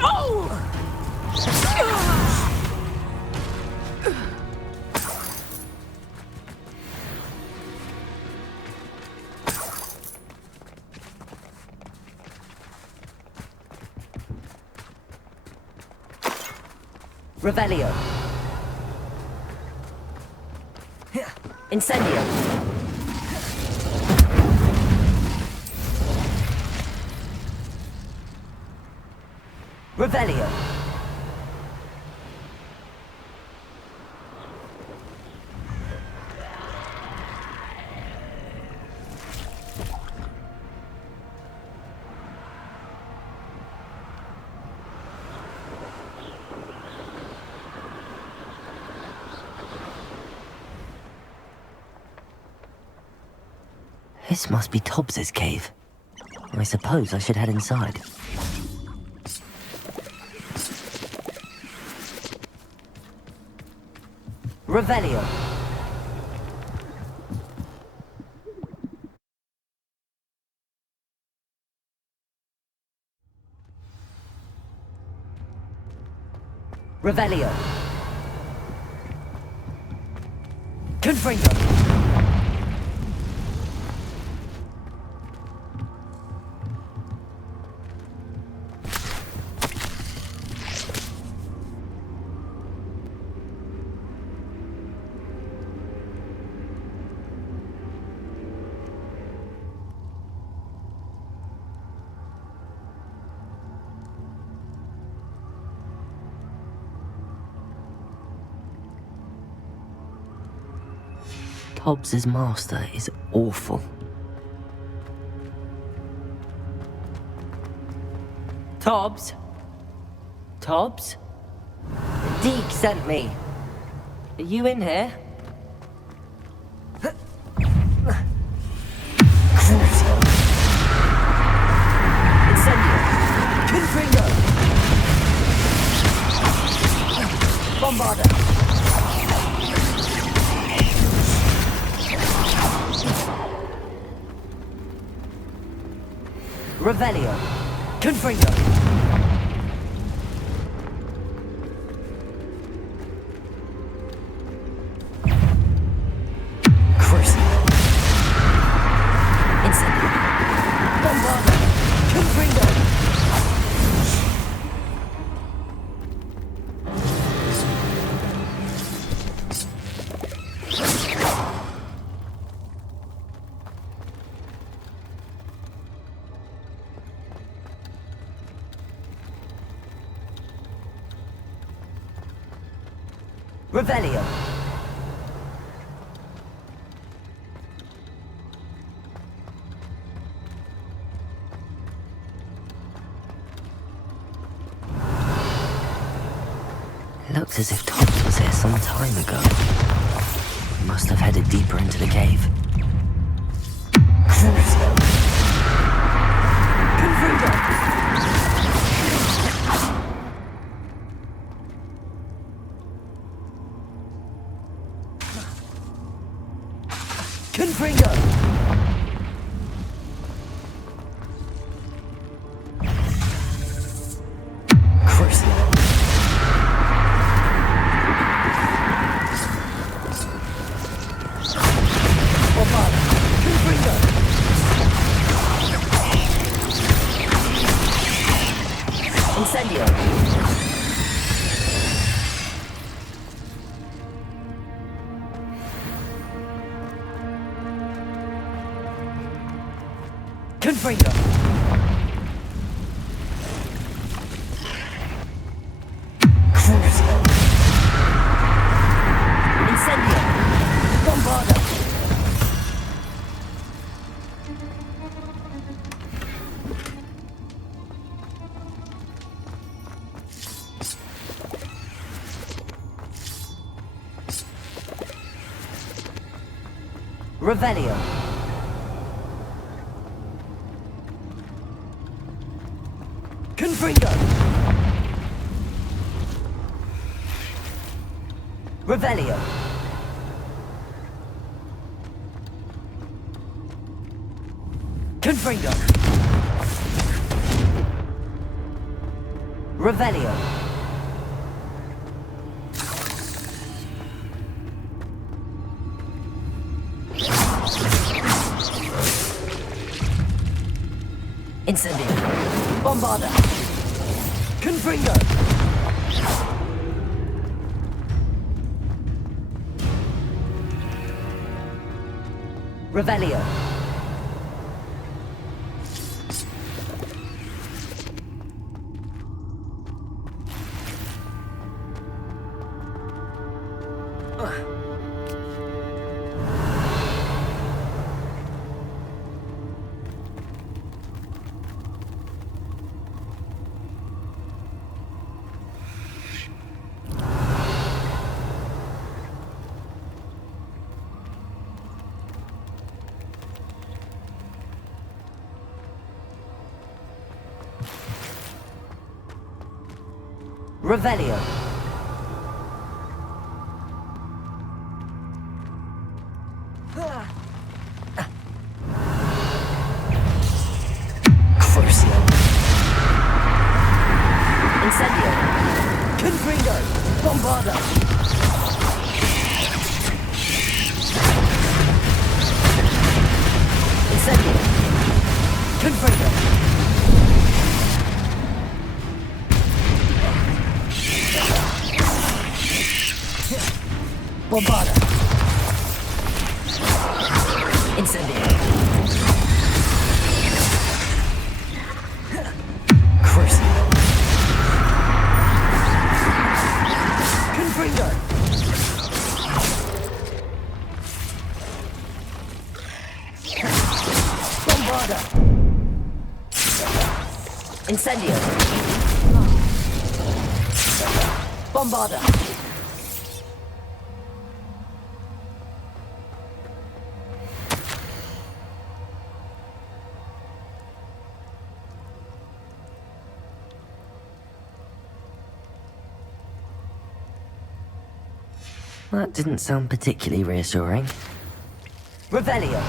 Oh! Revelio. Incendio. Revelio. This must be Tobbs's cave. I suppose I should head inside. Revelio. Revelio. Confringo. Tobbs's master is awful. Tobbs? Tobbs? Deek sent me. Are you in here? Incendio. Confringo. Bombarda. Revelio. Confringo. Revelio. Looks as if Tobbs was here some time ago. Must have headed deeper into the cave. Crucio. Confringo. Confringo. Crucio. Bombarda. Confringo. Incendio. Confringo. Crucio. Incendio. Bombarda. Revelio. Confringo. Revelio. Confringo. Revelio. Incendio. Bombarda. Confringo. Revelio. Revelio. Crucio. Incendio. Confringo. Bombarda. Incendio. Confringo. Bombarda. Incendio. Crucio. Confringo. Bombarda. Incendio. Bombarda. That didn't sound particularly reassuring. Revelio.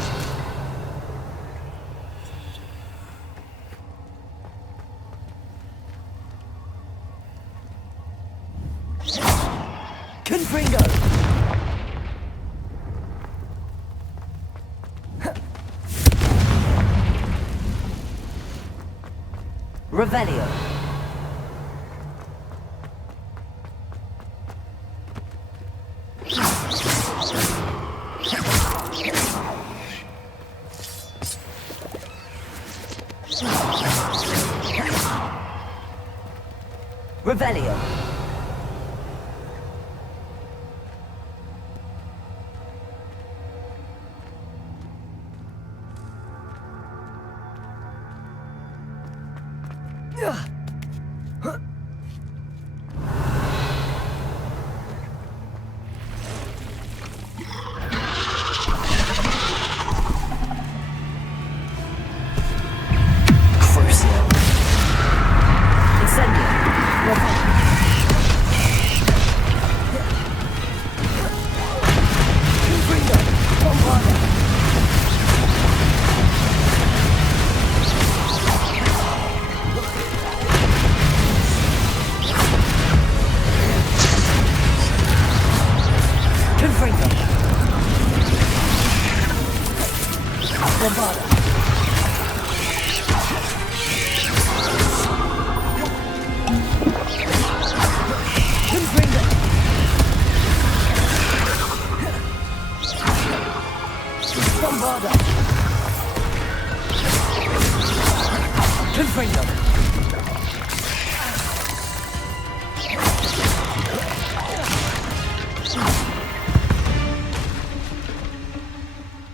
Confringo. Revelio. Revelio.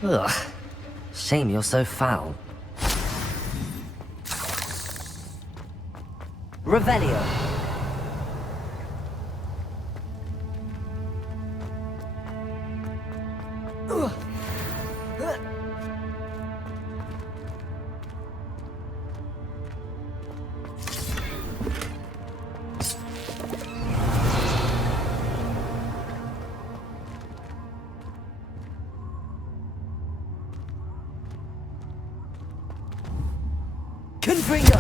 Ugh. Shame you're so foul. Revelio. Confringo.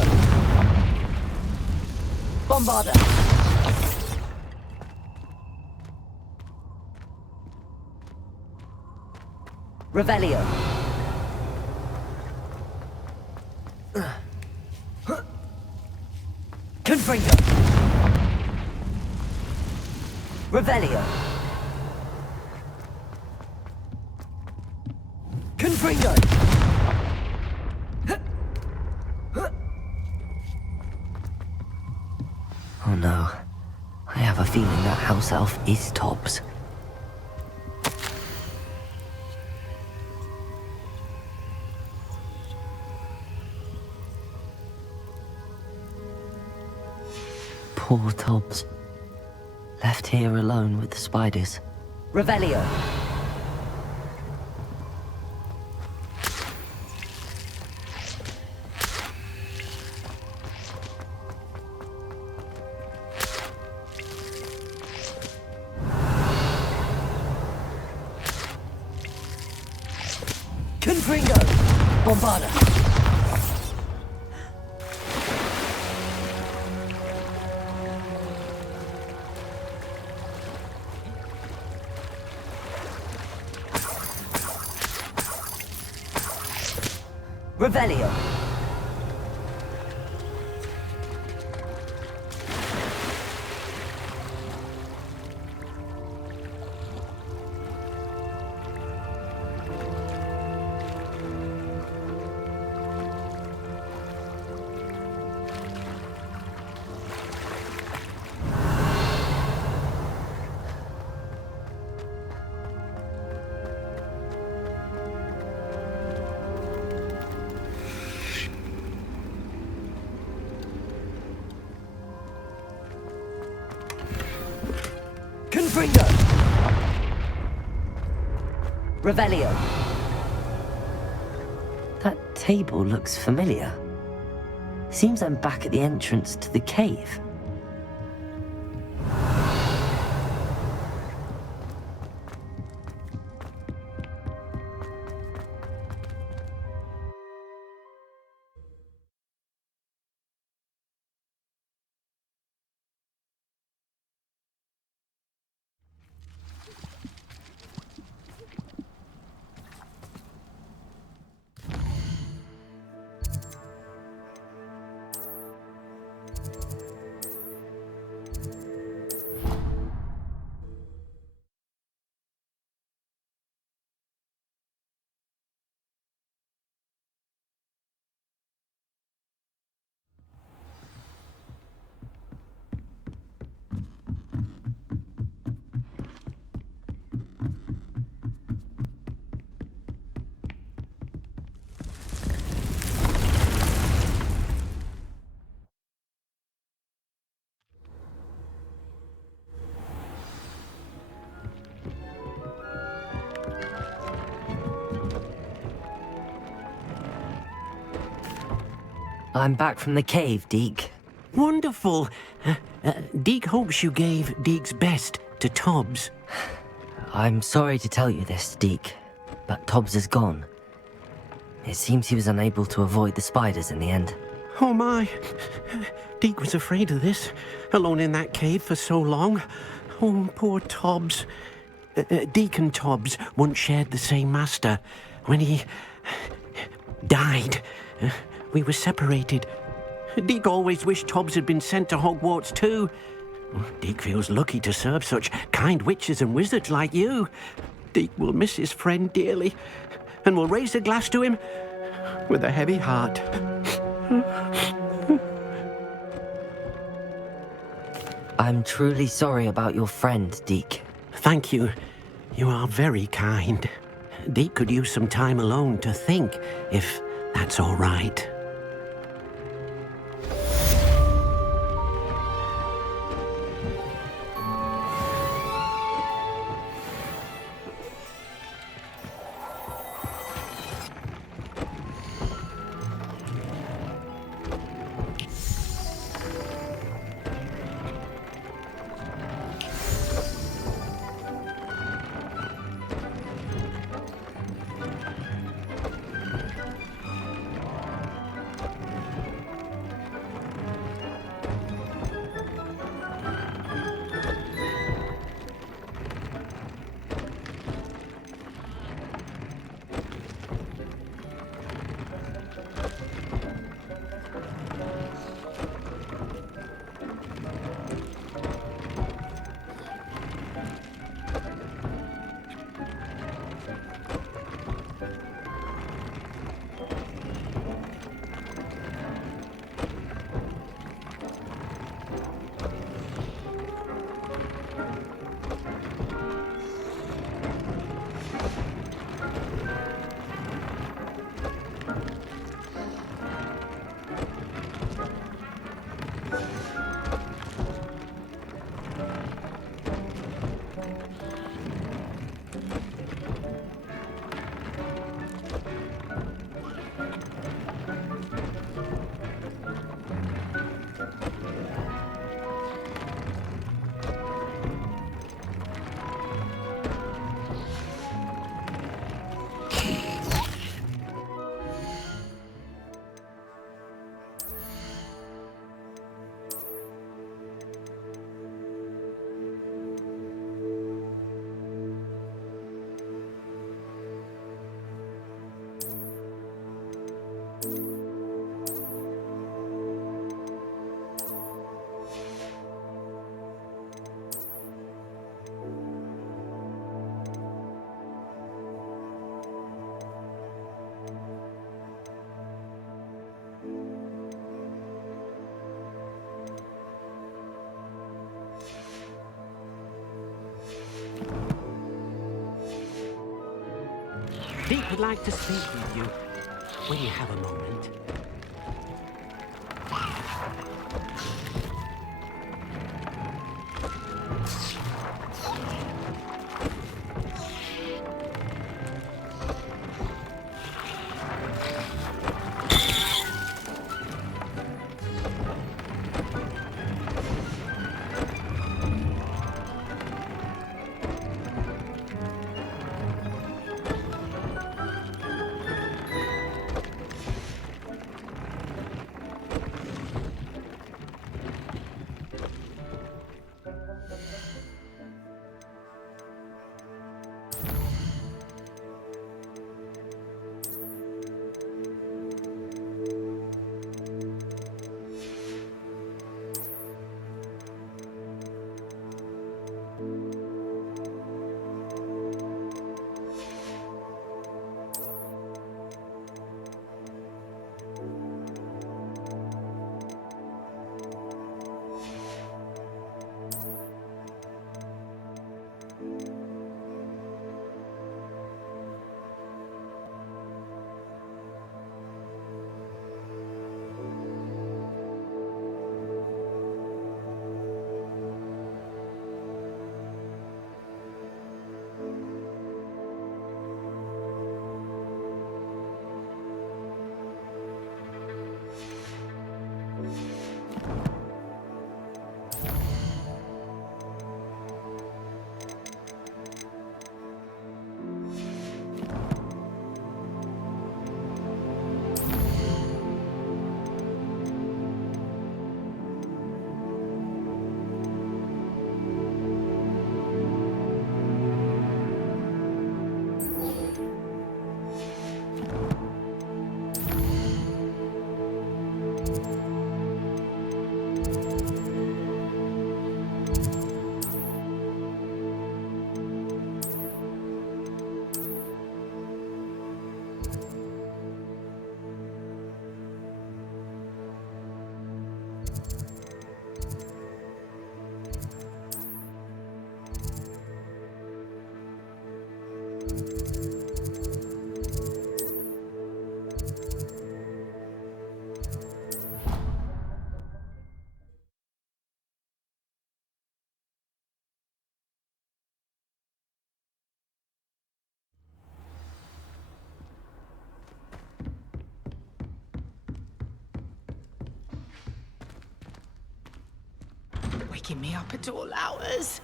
Bombarda. Revelio. Confringo. Revelio. Confringo. Oh no. I have a feeling that house elf is Tobbs. Poor Tobbs. Left here alone with the spiders. Revelio. Confringo. Bombarda. Revelio. Confringo. Revelio. That table looks familiar. Seems I'm back at the entrance to the cave. I'm back from the cave, Deek. Wonderful. Deek hopes you gave Deek's best to Tobbs. I'm sorry to tell you this, Deek, but Tobbs is gone. It seems he was unable to avoid the spiders in the end. Oh my. Deek was afraid of this, alone in that cave for so long. Oh, poor Tobbs. Deek and Tobbs once shared the same master. When he died, we were separated. Deek always wished Tobbs had been sent to Hogwarts too. Deek feels lucky to serve such kind witches and wizards like you. Deek will miss his friend dearly, and will raise a glass to him with a heavy heart. I'm truly sorry about your friend, Deek. Thank you. You are very kind. Deek could use some time alone to think, if that's all right. Deek would like to speak with you when you have a moment. waking me up at all hours.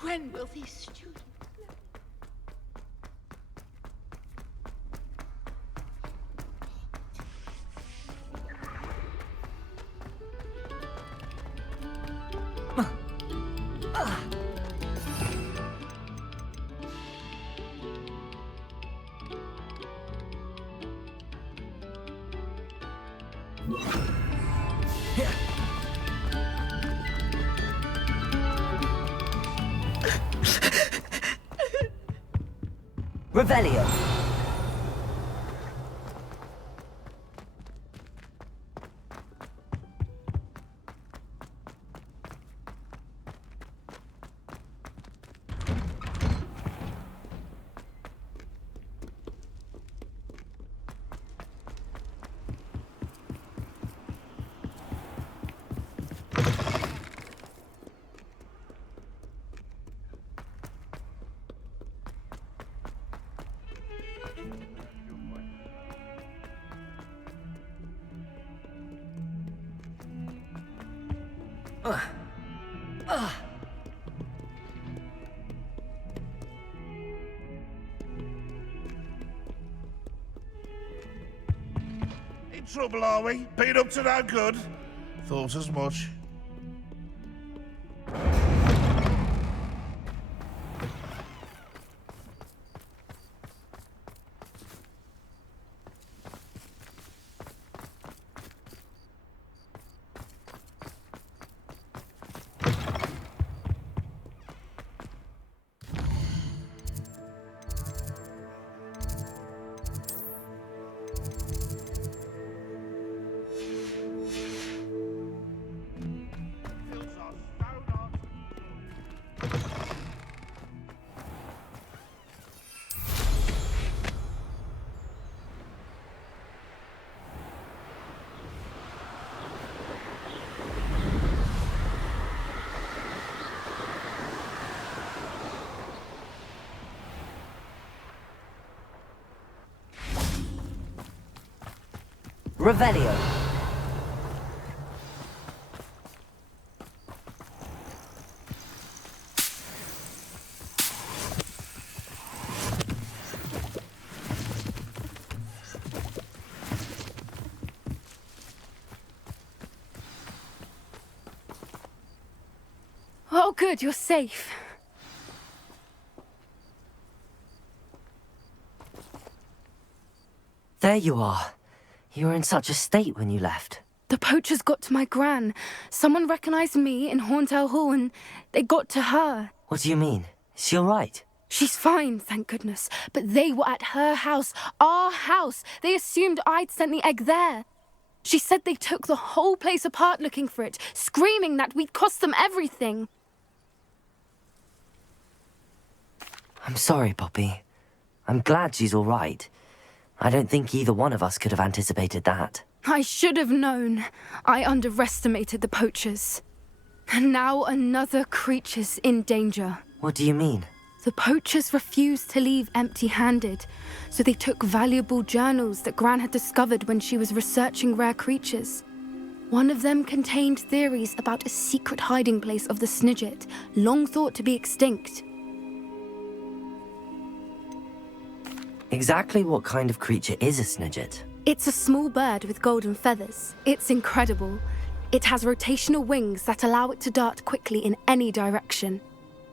When will these students... Revelio. In trouble, are we? Been up to no good? Thought as much. Revelio. Oh, good, you're safe. There you are. You were in such a state when you left. The poachers got to my gran. Someone recognized me in Horntail Hall and they got to her. What do you mean? Is she all right? She's fine, thank goodness. But they were at her house, our house. They assumed I'd sent the egg there. She said they took the whole place apart looking for it, screaming that we'd cost them everything. I'm sorry, Poppy. I'm glad she's all right. I don't think either one of us could have anticipated that. I should have known. I underestimated the poachers. And now another creature's in danger. What do you mean? The poachers refused to leave empty-handed, so they took valuable journals that Gran had discovered when she was researching rare creatures. One of them contained theories about a secret hiding place of the Snidget, long thought to be extinct. Exactly what kind of creature is a Snidget? It's a small bird with golden feathers. It's incredible. It has rotational wings that allow it to dart quickly in any direction.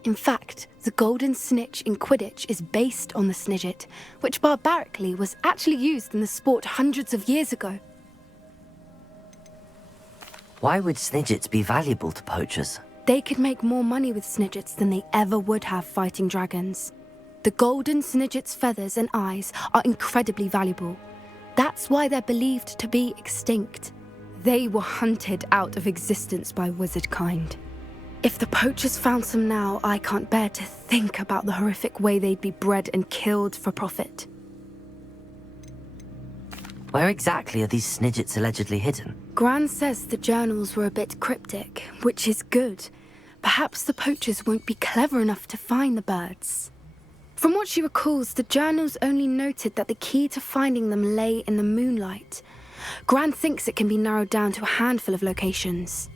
In fact, the golden snitch in Quidditch is based on the Snidget, which barbarically was actually used in the sport hundreds of years ago. Why would Snidgets be valuable to poachers? They could make more money with Snidgets than they ever would have fighting dragons. The golden Snidget's feathers and eyes are incredibly valuable. That's why they're believed to be extinct. They were hunted out of existence by wizard kind. If the poachers found some now, I can't bear to think about the horrific way they'd be bred and killed for profit. Where exactly are these Snidgets allegedly hidden? Gran says the journals were a bit cryptic, which is good. Perhaps the poachers won't be clever enough to find the birds. From what she recalls, the journals only noted that the key to finding them lay in the moonlight. Gran thinks it can be narrowed down to a handful of locations.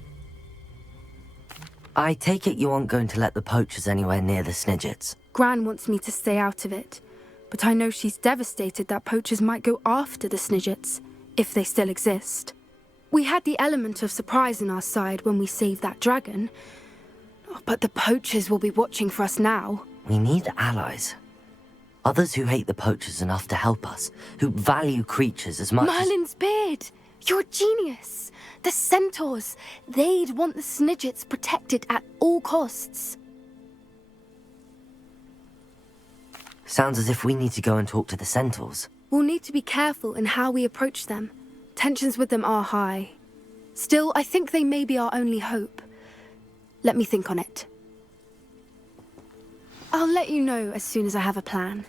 I take it you aren't going to let the poachers anywhere near the Snidgets. Gran wants me to stay out of it, but I know she's devastated that poachers might go after the Snidgets, if they still exist. We had the element of surprise on our side when we saved that dragon, but the poachers will be watching for us now. We need allies. Others who hate the poachers enough to help us, who value creatures as much Merlin's beard! You're a genius! The centaurs! They'd want the Snidgets protected at all costs. Sounds as if we need to go and talk to the centaurs. We'll need to be careful in how we approach them. Tensions with them are high. Still, I think they may be our only hope. Let me think on it. I'll let you know as soon as I have a plan.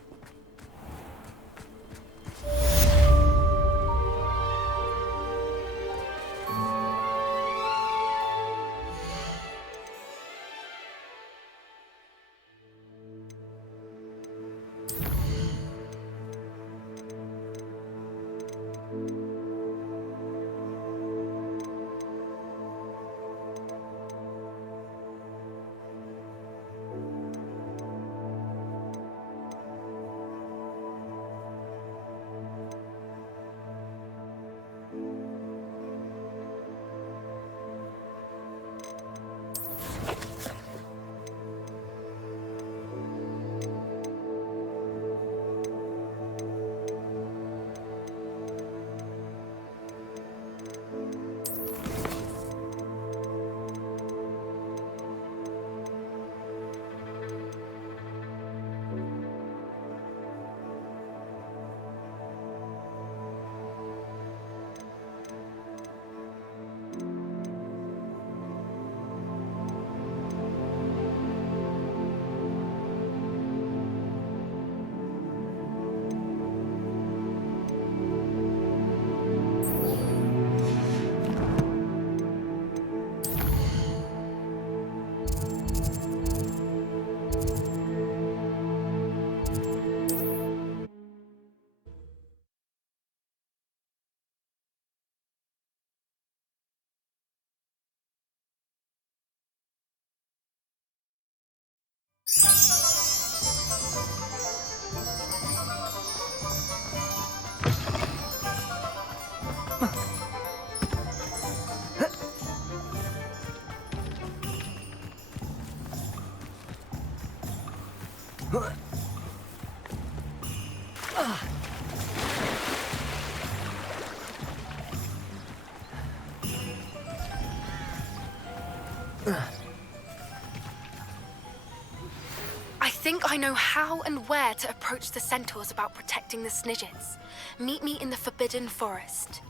I think I know how and where to approach the centaurs about protecting the Snidgets. Meet me in the Forbidden Forest.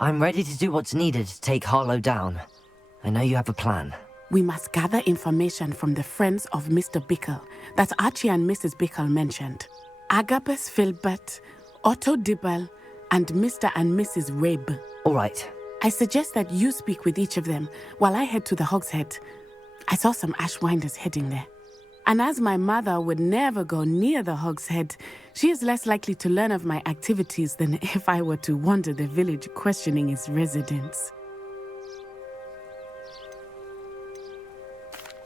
I'm ready to do what's needed to take Harlow down. I know you have a plan. We must gather information from the friends of Mr. Bickle that Archie and Mrs. Bickle mentioned. Agabus Filbert, Otto Dibble, and Mr. and Mrs. Rabe. All right. I suggest that you speak with each of them while I head to the Hogshead. I saw some Ashwinders heading there. And as my mother would never go near the Hogshead, she is less likely to learn of my activities than if I were to wander the village questioning its residents.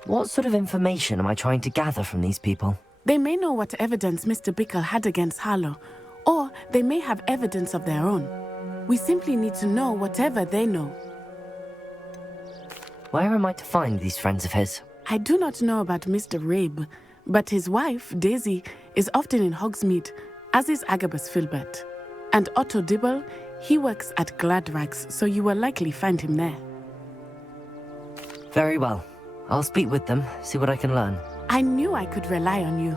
What sort of information am I trying to gather from these people? They may know what evidence Mr. Bickle had against Harlow, or they may have evidence of their own. We simply need to know whatever they know. Where am I to find these friends of his? I do not know about Mr. Rabe, but his wife, Daisy, is often in Hogsmeade, as is Agabus Filbert. And Otto Dibble, he works at Gladrags, so you will likely find him there. Very well. I'll speak with them, see what I can learn. I knew I could rely on you.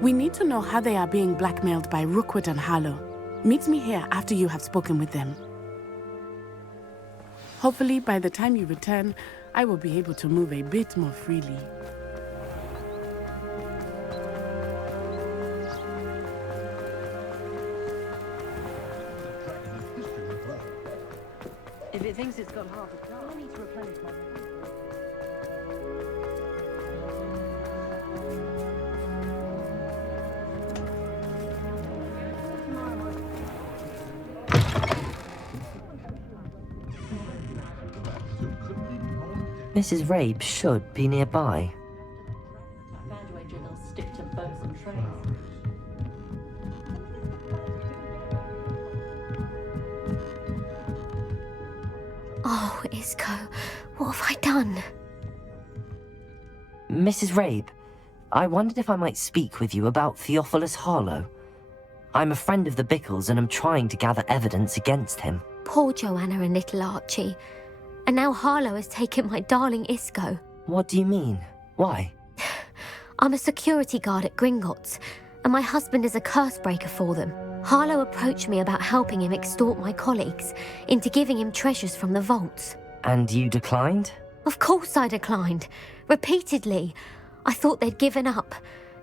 We need to know how they are being blackmailed by Rookwood and Harlow. Meet me here after you have spoken with them. Hopefully, by the time you return, I will be able to move a bit more freely. If it thinks it's got half a car, I need to replenish my... Mrs. Rabe should be nearby. Graduated, they'll stick to boats and trains. Oh, Isco, what have I done? Mrs. Rabe, I wondered if I might speak with you about Theophilus Harlow. I'm a friend of the Bickles and I'm trying to gather evidence against him. Poor Joanna and little Archie. And now Harlow has taken my darling Isco. What do you mean? Why? I'm a security guard at Gringotts, and my husband is a curse breaker for them. Harlow approached me about helping him extort my colleagues into giving him treasures from the vaults. And you declined? Of course I declined. Repeatedly. I thought they'd given up,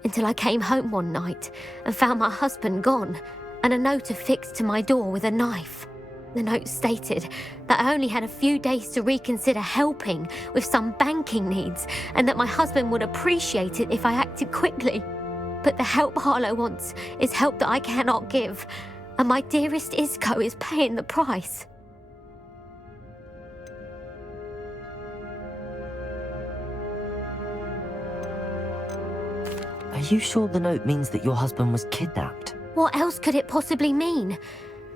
until I came home one night and found my husband gone, and a note affixed to my door with a knife. The note stated that I only had a few days to reconsider helping with some banking needs, and that my husband would appreciate it if I acted quickly. But the help Harlow wants is help that I cannot give, and my dearest Isco is paying the price. Are you sure the note means that your husband was kidnapped? What else could it possibly mean?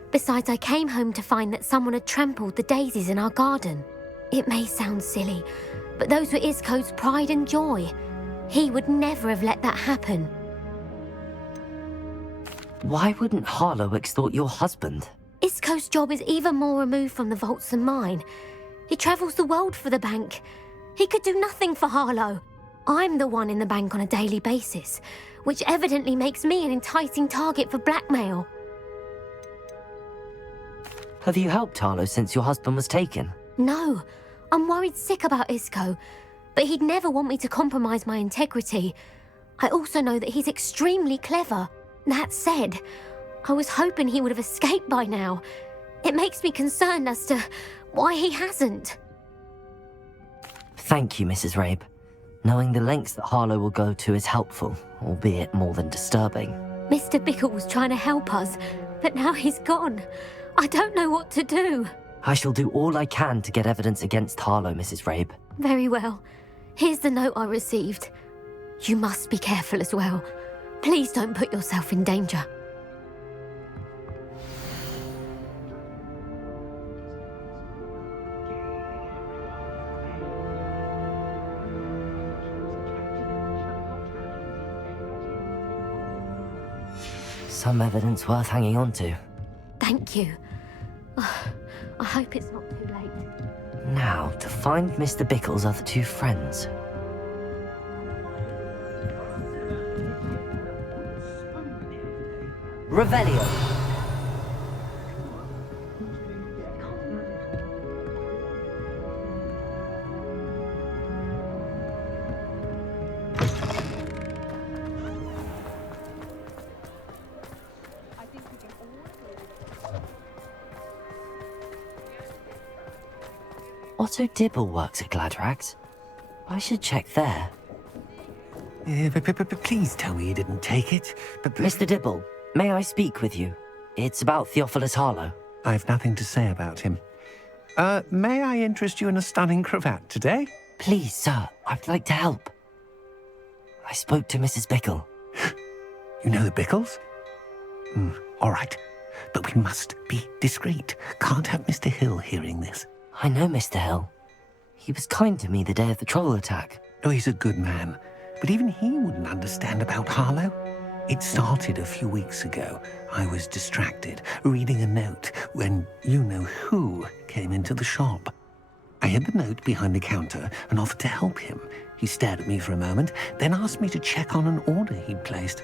Besides, I came home to find that someone had trampled the daisies in our garden. It may sound silly, but those were Isco's pride and joy. He would never have let that happen. Why wouldn't Harlow extort your husband? Isco's job is even more removed from the vaults than mine. He travels the world for the bank. He could do nothing for Harlow. I'm the one in the bank on a daily basis, which evidently makes me an enticing target for blackmail. Have you helped Harlow since your husband was taken? No, I'm worried sick about Isco, but he'd never want me to compromise my integrity. I also know that he's extremely clever. That said, I was hoping he would have escaped by now. It makes me concerned as to why he hasn't. Thank you, Mrs. Rabe. Knowing the lengths that Harlow will go to is helpful, albeit more than disturbing. Mr. Bickle was trying to help us, but now he's gone. I don't know what to do. I shall do all I can to get evidence against Harlow, Mrs. Rabe. Very well. Here's the note I received. You must be careful as well. Please don't put yourself in danger. Some evidence worth hanging on to. Thank you. I hope it's not too late. Now, to find Mr. Bickle's other two friends. Revelio. Otto Dibble works at Gladrags. I should check there. Please tell me you didn't take it. Mr. Dibble, may I speak with you? It's about Theophilus Harlow. I've nothing to say about him. May I interest you in a stunning cravat today? Please, sir, I'd like to help. I spoke to Mrs. Bickle. You know the Bickles? All right, but we must be discreet. Can't have Mr. Hill hearing this. I know Mr. Hill. He was kind to me the day of the troll attack. Oh, he's a good man, but even he wouldn't understand about Harlow. It started a few weeks ago. I was distracted, reading a note, when you-know-who came into the shop. I hid the note behind the counter and offered to help him. He stared at me for a moment, then asked me to check on an order he'd placed.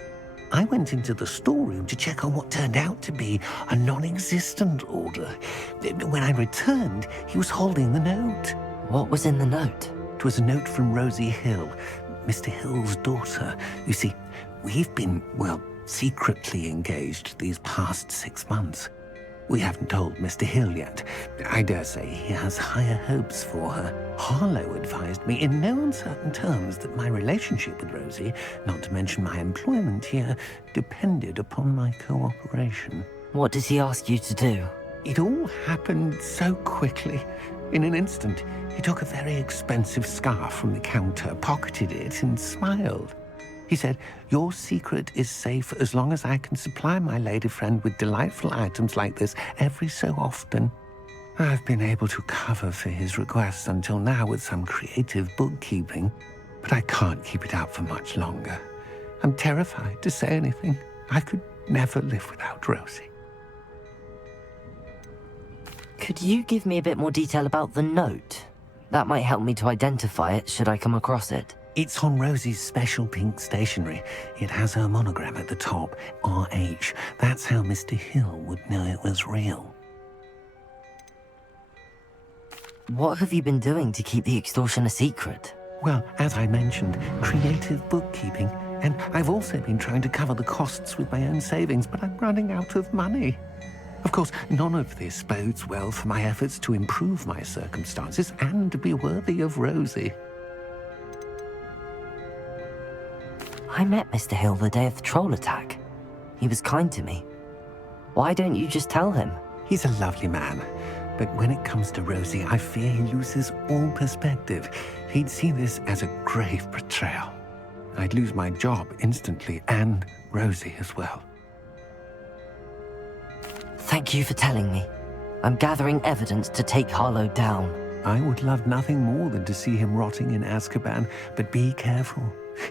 I went into the storeroom to check on what turned out to be a non-existent order. When I returned, he was holding the note. What was in the note? It was a note from Rosie Hill, Mr. Hill's daughter. You see, we've been, secretly engaged these past 6 months. We haven't told Mr. Hill yet. I dare say he has higher hopes for her. Harlow advised me in no uncertain terms that my relationship with Rosie, not to mention my employment here, depended upon my cooperation. What does he ask you to do? It all happened so quickly. In an instant, he took a very expensive scarf from the counter, pocketed it, and smiled. He said, "Your secret is safe as long as I can supply my lady friend with delightful items like this every so often." I've been able to cover for his requests until now with some creative bookkeeping, but I can't keep it up for much longer. I'm terrified to say anything. I could never live without Rosie. Could you give me a bit more detail about the note? That might help me to identify it should I come across it. It's on Rosie's special pink stationery. It has her monogram at the top, RH. That's how Mr. Hill would know it was real. What have you been doing to keep the extortion a secret? Well, as I mentioned, creative bookkeeping. And I've also been trying to cover the costs with my own savings, but I'm running out of money. Of course, none of this bodes well for my efforts to improve my circumstances and to be worthy of Rosie. I met Mr. Hill the day of the troll attack. He was kind to me. Why don't you just tell him? He's a lovely man. But when it comes to Rosie, I fear he loses all perspective. He'd see this as a grave betrayal. I'd lose my job instantly, and Rosie as well. Thank you for telling me. I'm gathering evidence to take Harlow down. I would love nothing more than to see him rotting in Azkaban, but be careful.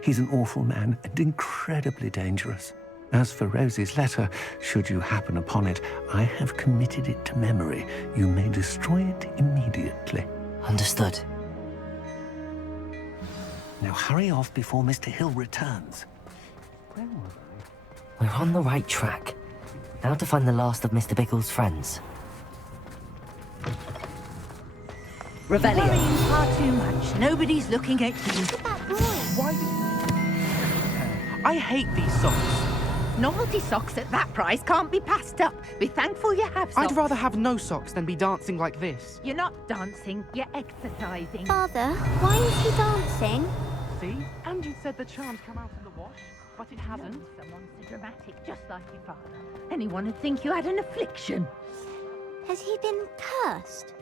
He's an awful man and incredibly dangerous. As for Rosie's letter, should you happen upon it, I have committed it to memory. You may destroy it immediately. Understood. Now hurry off before Mr. Hill returns. Where was I? We're on the right track. Now to find the last of Mr. Biggle's friends. Revelio. You're worrying far too much. Nobody's looking at you. Why did I hate these socks. Novelty socks at that price can't be passed up. Be thankful you have socks. I'd rather have no socks than be dancing like this. You're not dancing, you're exercising. Father, why is he dancing? See? Andrew said the charms come out in the wash, but it hasn't. Someone so dramatic, just like your father. Anyone would think you had an affliction. Has he been cursed?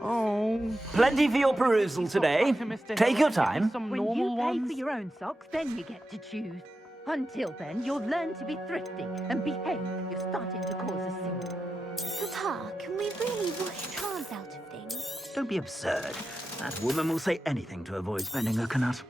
Oh. Plenty for your perusal today. Take your time. When you pay for your own socks, then you get to choose. Until then, you'll learn to be thrifty and behave. You're starting to cause a scene. Papa, can we really wash charms out of things? Don't be absurd. That woman will say anything to avoid spending a canut.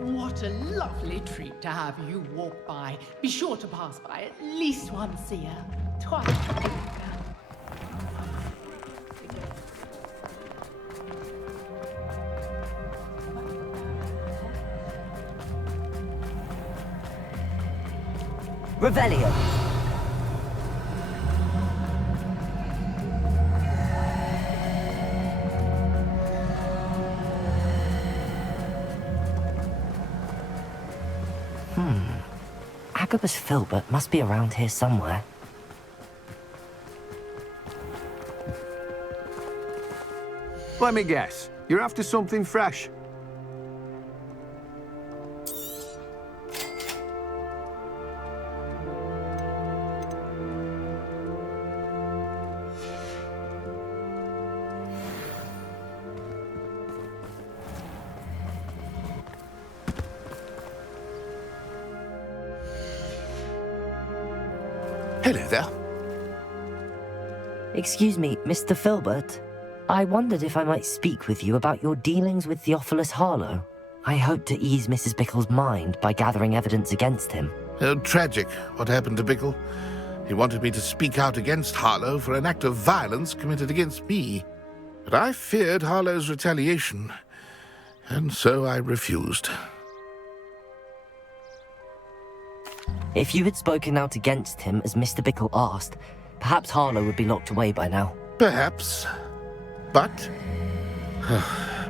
What a lovely treat to have you walk by. Be sure to pass by at least once a year. Twice. Revelio. Agabus Filbert must be around here somewhere. Let me guess. You're after something fresh. Hello there. Excuse me, Mr. Filbert. I wondered if I might speak with you about your dealings with Theophilus Harlow. I hope to ease Mrs. Bickle's mind by gathering evidence against him. Oh, tragic, what happened to Bickle. He wanted me to speak out against Harlow for an act of violence committed against me. But I feared Harlow's retaliation, and so I refused. If you had spoken out against him as Mr. Bickle asked, perhaps Harlow would be locked away by now. Perhaps. But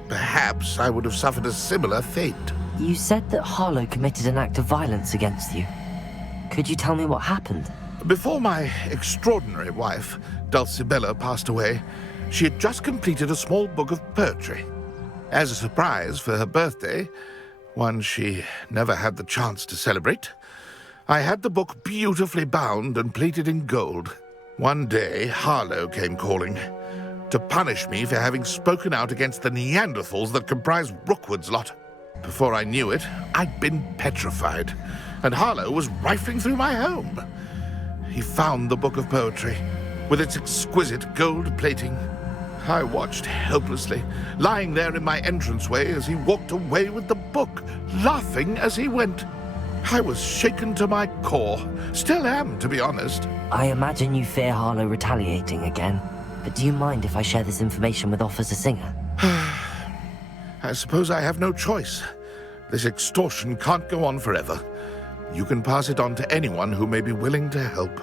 perhaps I would have suffered a similar fate. You said that Harlow committed an act of violence against you. Could you tell me what happened? Before my extraordinary wife, Dulcibella, passed away, she had just completed a small book of poetry. As a surprise for her birthday, one she never had the chance to celebrate, I had the book beautifully bound and plated in gold. One day, Harlow came calling to punish me for having spoken out against the Neanderthals that comprise Rookwood's lot. Before I knew it, I'd been petrified, and Harlow was rifling through my home. He found the book of poetry, with its exquisite gold plating. I watched helplessly, lying there in my entranceway as he walked away with the book, laughing as he went. I was shaken to my core. Still am, to be honest. I imagine you fear Harlow retaliating again, but do you mind if I share this information with Officer Singer? I suppose I have no choice. This extortion can't go on forever. You can pass it on to anyone who may be willing to help.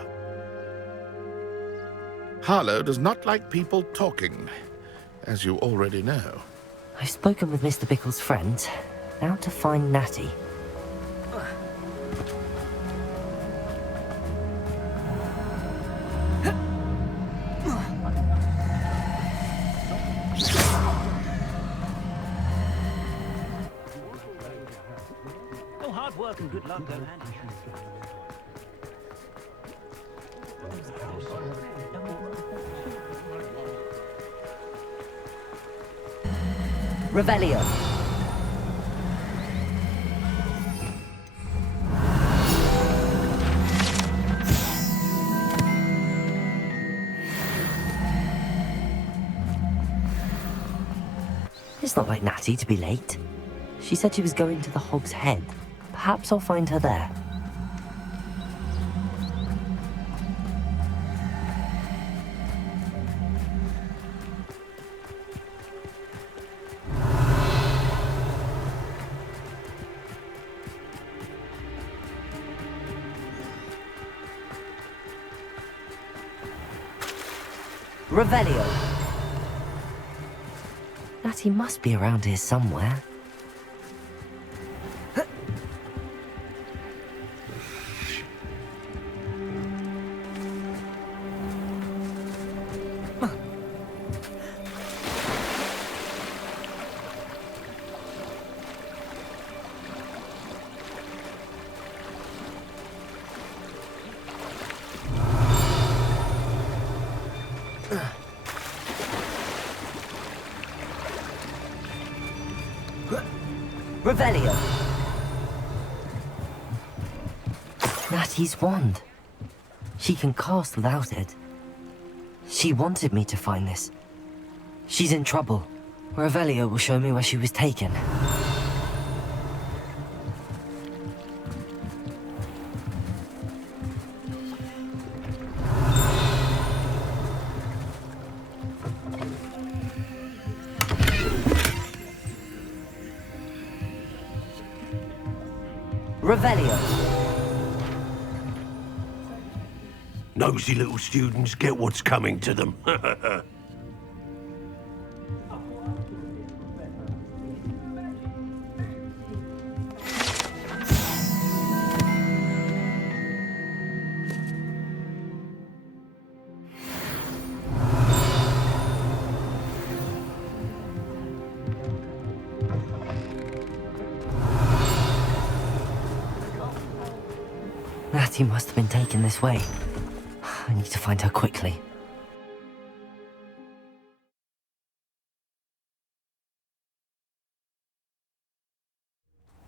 Harlow does not like people talking, as you already know. I've spoken with Mr. Bickle's friends. Now to find Natty. Oh, hard work and good luck go hand in hand. Revelio. It's not like Natty to be late. She said she was going to the Hog's Head. Perhaps I'll find her there. Revelio. Natty must be around here somewhere. Revelio. Natty's wand. She can cast without it. She wanted me to find this. She's in trouble. Revelio will show me where she was taken. Revelio. Nosy little students get what's coming to them. Natty must have been taken this way. I need to find her quickly.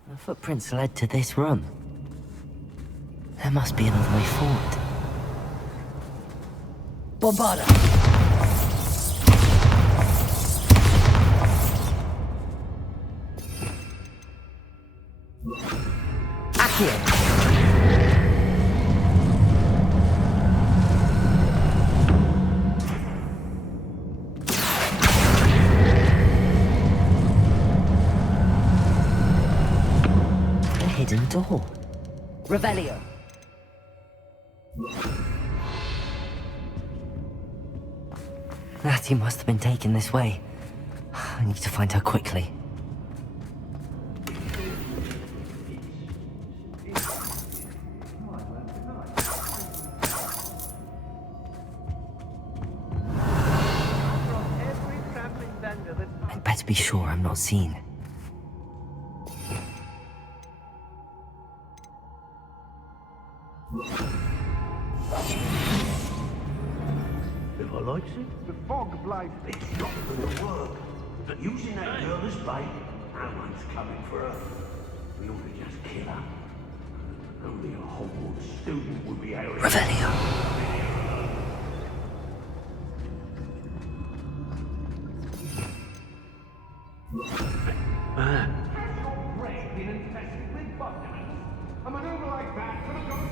The footprints led to this room. There must be another way forward. Bombarda. Accio. A hidden door. Revelio. Natty must have been taken this way. I need to find her quickly. I'd better be sure I'm not seen. If I likes it, the fog blights. It's not gonna work. But using that girl as bait, that one's coming for her. We ought to just kill her. Only a Hogwarts student would be able to... Revelio. A maneuver like that could have gone...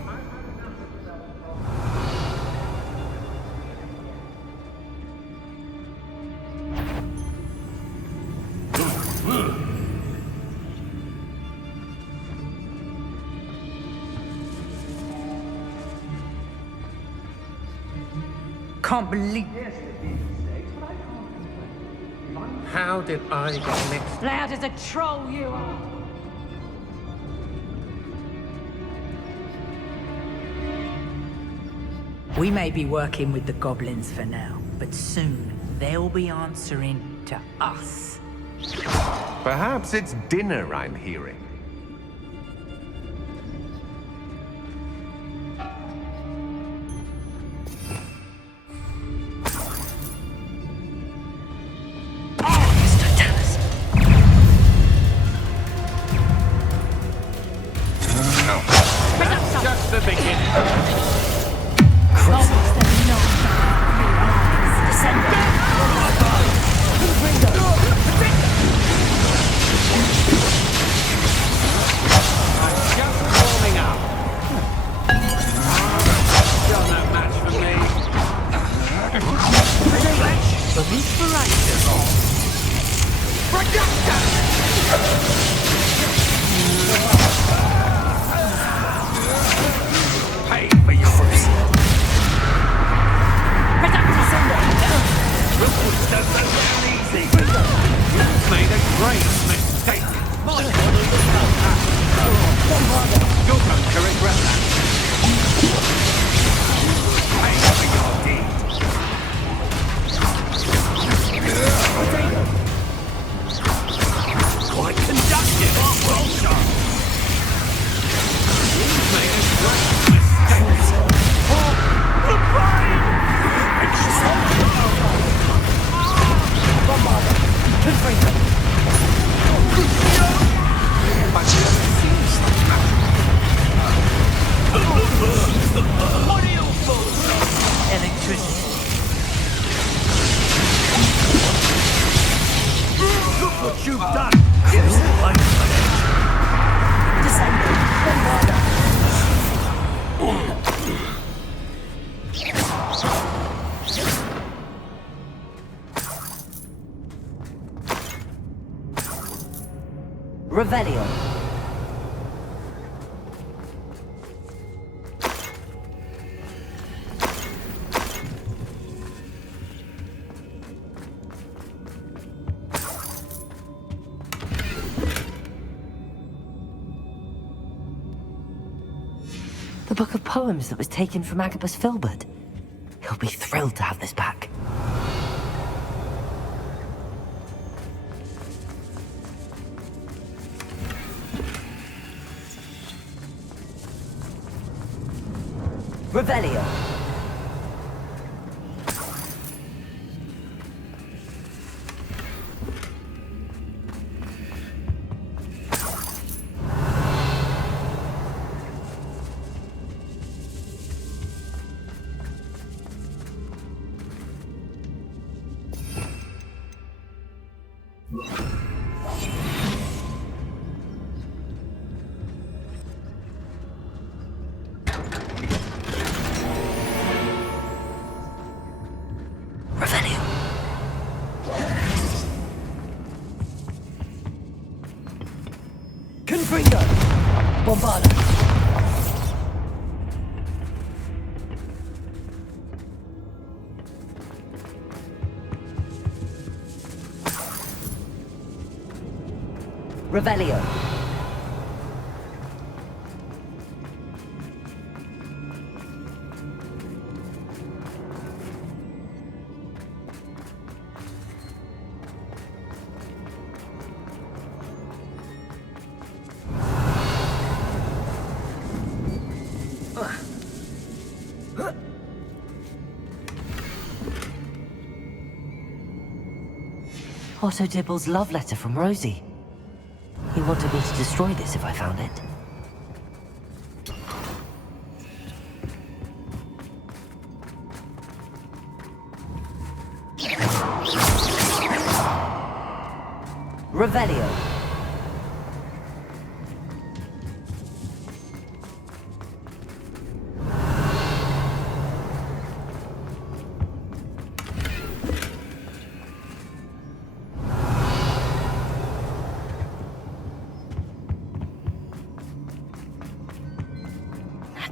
Can't believe... How did I get mixed? Loud as a troll you are! We may be working with the goblins for now, but soon they'll be answering to us. Perhaps it's dinner I'm hearing. Just the beginning. Revelio. The book of poems that was taken from Agabus Filbert. He'll be thrilled to have this back. Revelio. Revelio. Otto Dibble's love letter from Rosie. He wanted me to destroy this if I found it. Revelio.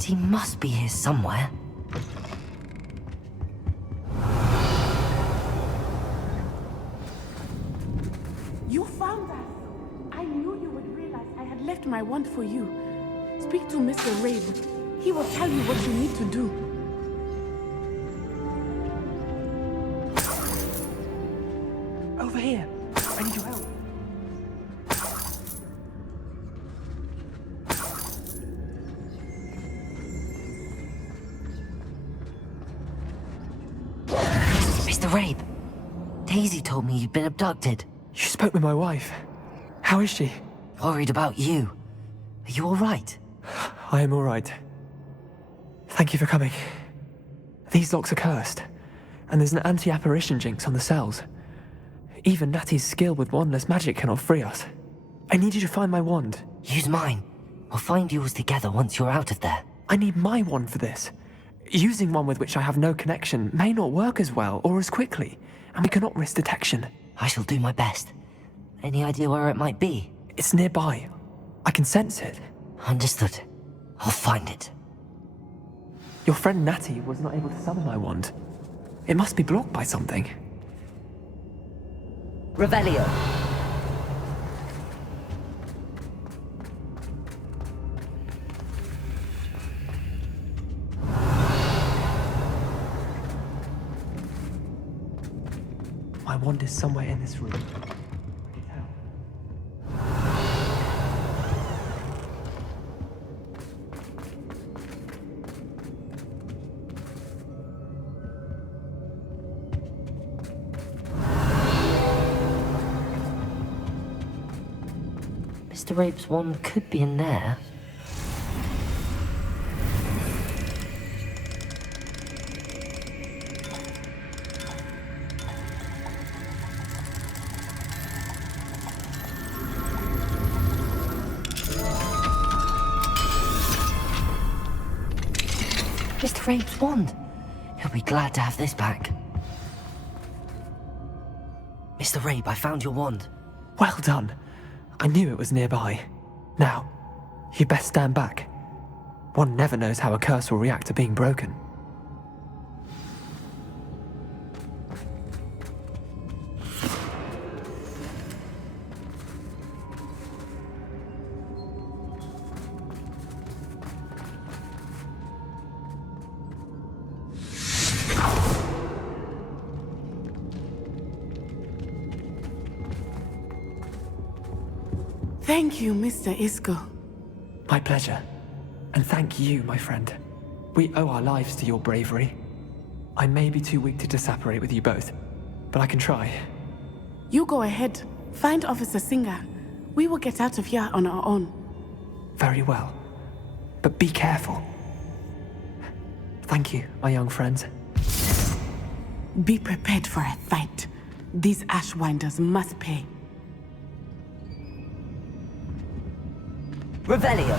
He must be here somewhere. You found us! I knew you would realize I had left my wand for you. Speak to Mr. Rabe. He will tell you what you need to do. Over here. I need your help. Mr. Rabe, Daisy told me you'd been abducted. You spoke with my wife. How is she? Worried about you. Are you all right? I am all right. Thank you for coming. These locks are cursed, and there's an anti-apparition jinx on the cells. Even Natty's skill with wandless magic cannot free us. I need you to find my wand. Use mine. We'll find yours together once you're out of there. I need my wand for this. Using one with which I have no connection may not work as well or as quickly, and we cannot risk detection. I shall do my best. Any idea where it might be? It's nearby. I can sense it. Understood. I'll find it. Your friend Natty was not able to summon my wand. It must be blocked by something. Revelio. My wand is somewhere in this room. Mr. Rabe's wand could be in there. Mr. Rabe's wand. He'll be glad to have this back. Mr. Rabe, I found your wand. Well done. I knew it was nearby. Now, you best stand back. One never knows how a curse will react to being broken. Thank you, Mr. Isco. My pleasure. And thank you, my friend. We owe our lives to your bravery. I may be too weak to disapparate with you both, but I can try. You go ahead. Find Officer Singer. We will get out of here on our own. Very well. But be careful. Thank you, my young friends. Be prepared for a fight. These Ashwinders must pay. Revelio.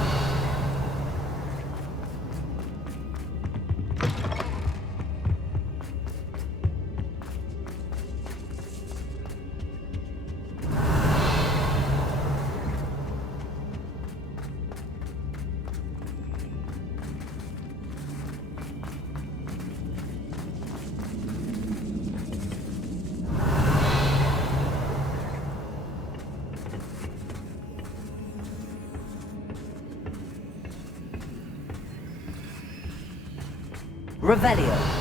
Revelio.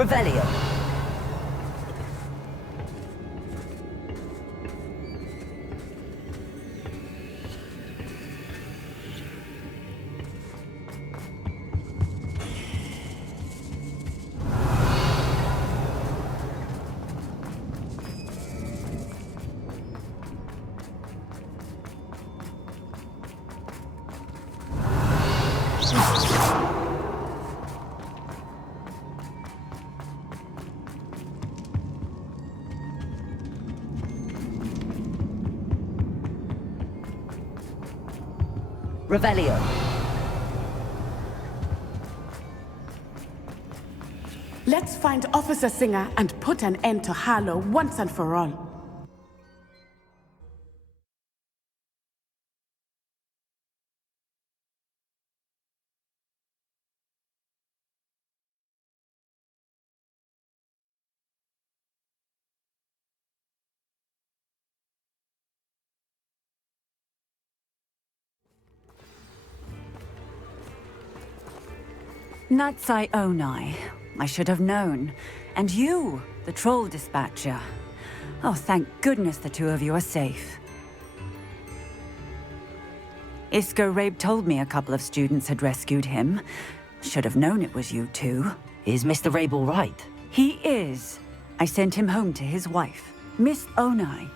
Revelio. Revelio. Let's find Officer Singer and put an end to Harlow once and for all. Natsai Onai. I should have known. And you, the troll dispatcher. Oh, thank goodness the two of you are safe. Isco Rabe told me a couple of students had rescued him. Should have known it was you two. Is Mr. Rabe all right? He is. I sent him home to his wife. Miss Onai,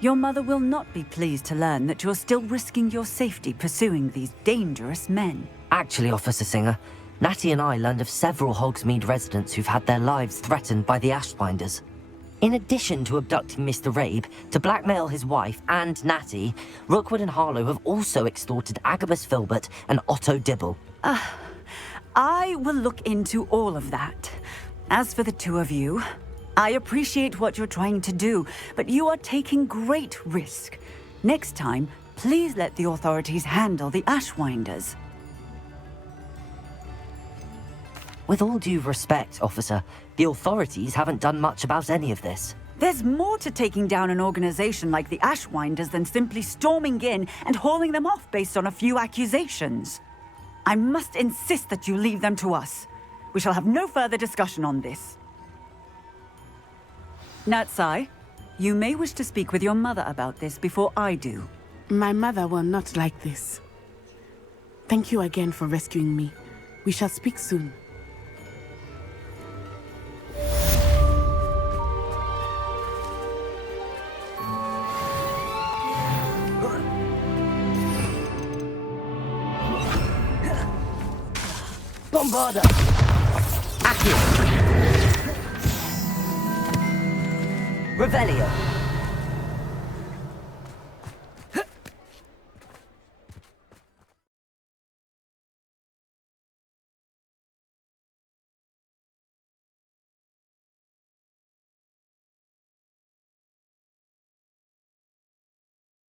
your mother will not be pleased to learn that you're still risking your safety pursuing these dangerous men. Actually, Officer Singer, Natty and I learned of several Hogsmeade residents who've had their lives threatened by the Ashbinders. In addition to abducting Mr. Rabe to blackmail his wife and Natty, Rookwood and Harlow have also extorted Agabus Filbert and Otto Dibble. I will look into all of that. As for the two of you, I appreciate what you're trying to do, but you are taking great risk. Next time, please let the authorities handle the Ashwinders. With all due respect, officer, the authorities haven't done much about any of this. There's more to taking down an organization like the Ashwinders than simply storming in and hauling them off based on a few accusations. I must insist that you leave them to us. We shall have no further discussion on this. Natsai, you may wish to speak with your mother about this before I do. My mother will not like this. Thank you again for rescuing me. We shall speak soon. Bombarda! Accio! Revelio!